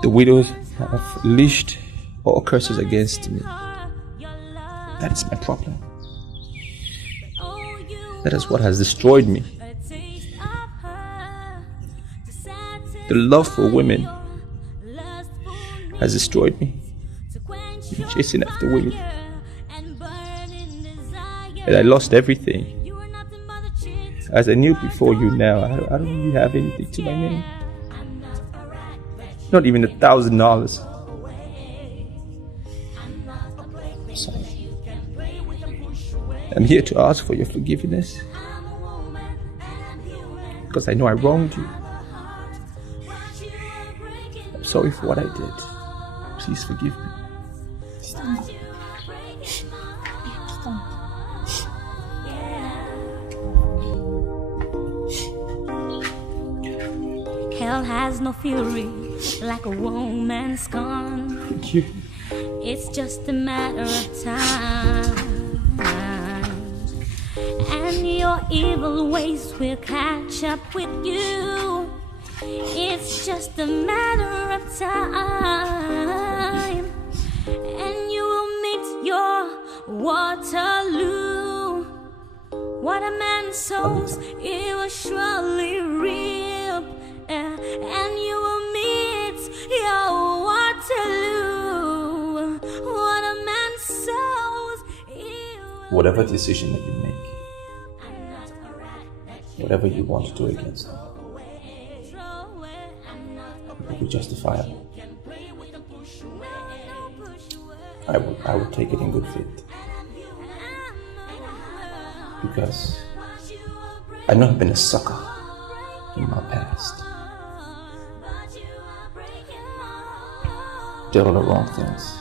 the widows have leashed all curses against me. That is my problem. That is what has destroyed me. The love for women has destroyed me. I'm chasing after women. And I lost everything. As I knew before you now, I don't really have anything to my name. Not even $1,000. Sorry. I'm here to ask for your forgiveness. Because I know I wronged you. I'm sorry for what I did. Please forgive me. Stop. Hell has no fury like a woman scorned. Thank you. It's just a matter of time, and your evil ways will catch up with you. It's just a matter of time, and you will meet your Waterloo. What a man sows, he will surely reap, and you will meet your Waterloo. What a man sows, he will... Whatever decision that you make, whatever you want to do against them, it will be justifiable. I will take it in good faith. Because I've not been a sucker in my past. Did all the wrong things.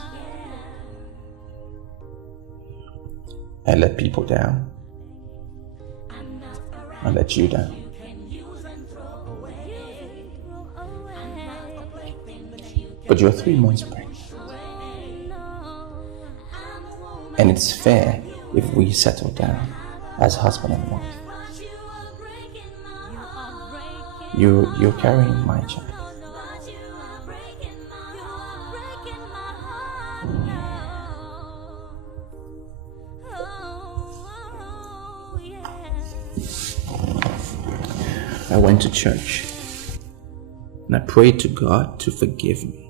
I let people down. I let you down. But you're 3 months pregnant. And it's fair if we settle down as husband and wife. You're carrying my child. I went to church and I prayed to God to forgive me.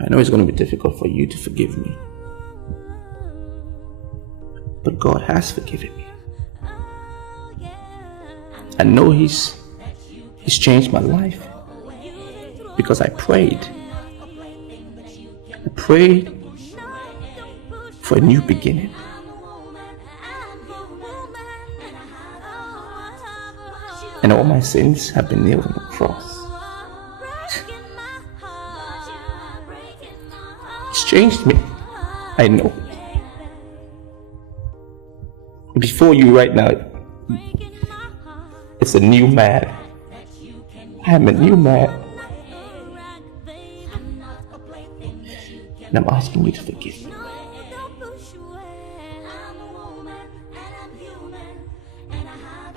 I know it's going to be difficult for you to forgive me, but God has forgiven me. I know He's changed my life because I prayed. I prayed for a new beginning. And all my sins have been nailed on the cross. It's changed me. I know. Before you right now, it's a new man. I am a new man. And I'm asking you to forgive me.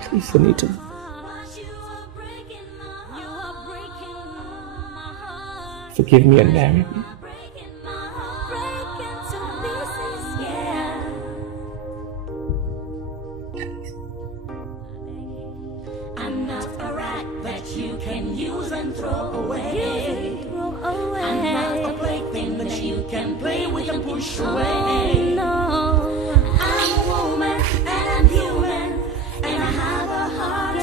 Please, Anita. Forgive me and marry me. I'm not a rat that you can use and throw away. I'm not a plaything that you can play with and push away. No, I'm a woman and I'm human and I have a heart,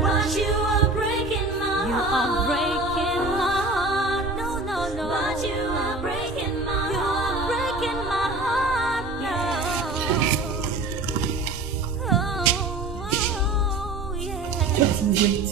but you are breaking my heart. You are breaking my heart. But you are breaking my heart. You are breaking my heart. Oh, yeah. Just wait.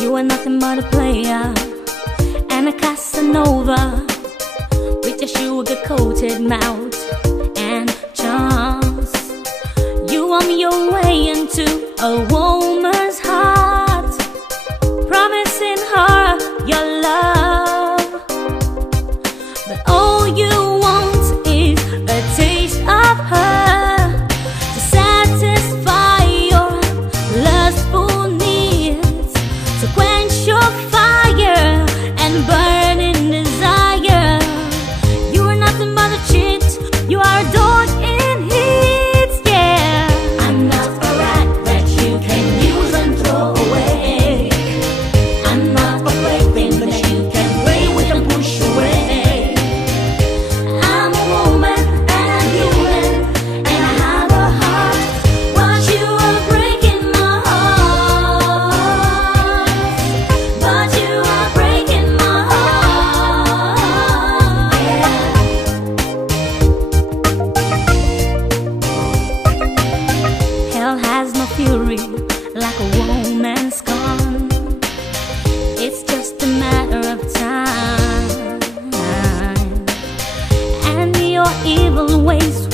You are nothing but a player and a Casanova with your sugar-coated mouth and charms. You want your way into a woman's heart, promising her your love, but all you want is a taste of her to satisfy your lustful needs, to quench your fire and burning desire. You are nothing but a cheat. You are adored in heat, yeah. I'm not a rat that you can use and throw away. I'm not a plaything that you can play with and push away. I'm a woman and I'm human and I have a heart, but you are breaking my heart. But you are breaking my heart, yeah. Hell has no fury like a woman's scorn. It's just a matter of time, and your evil ways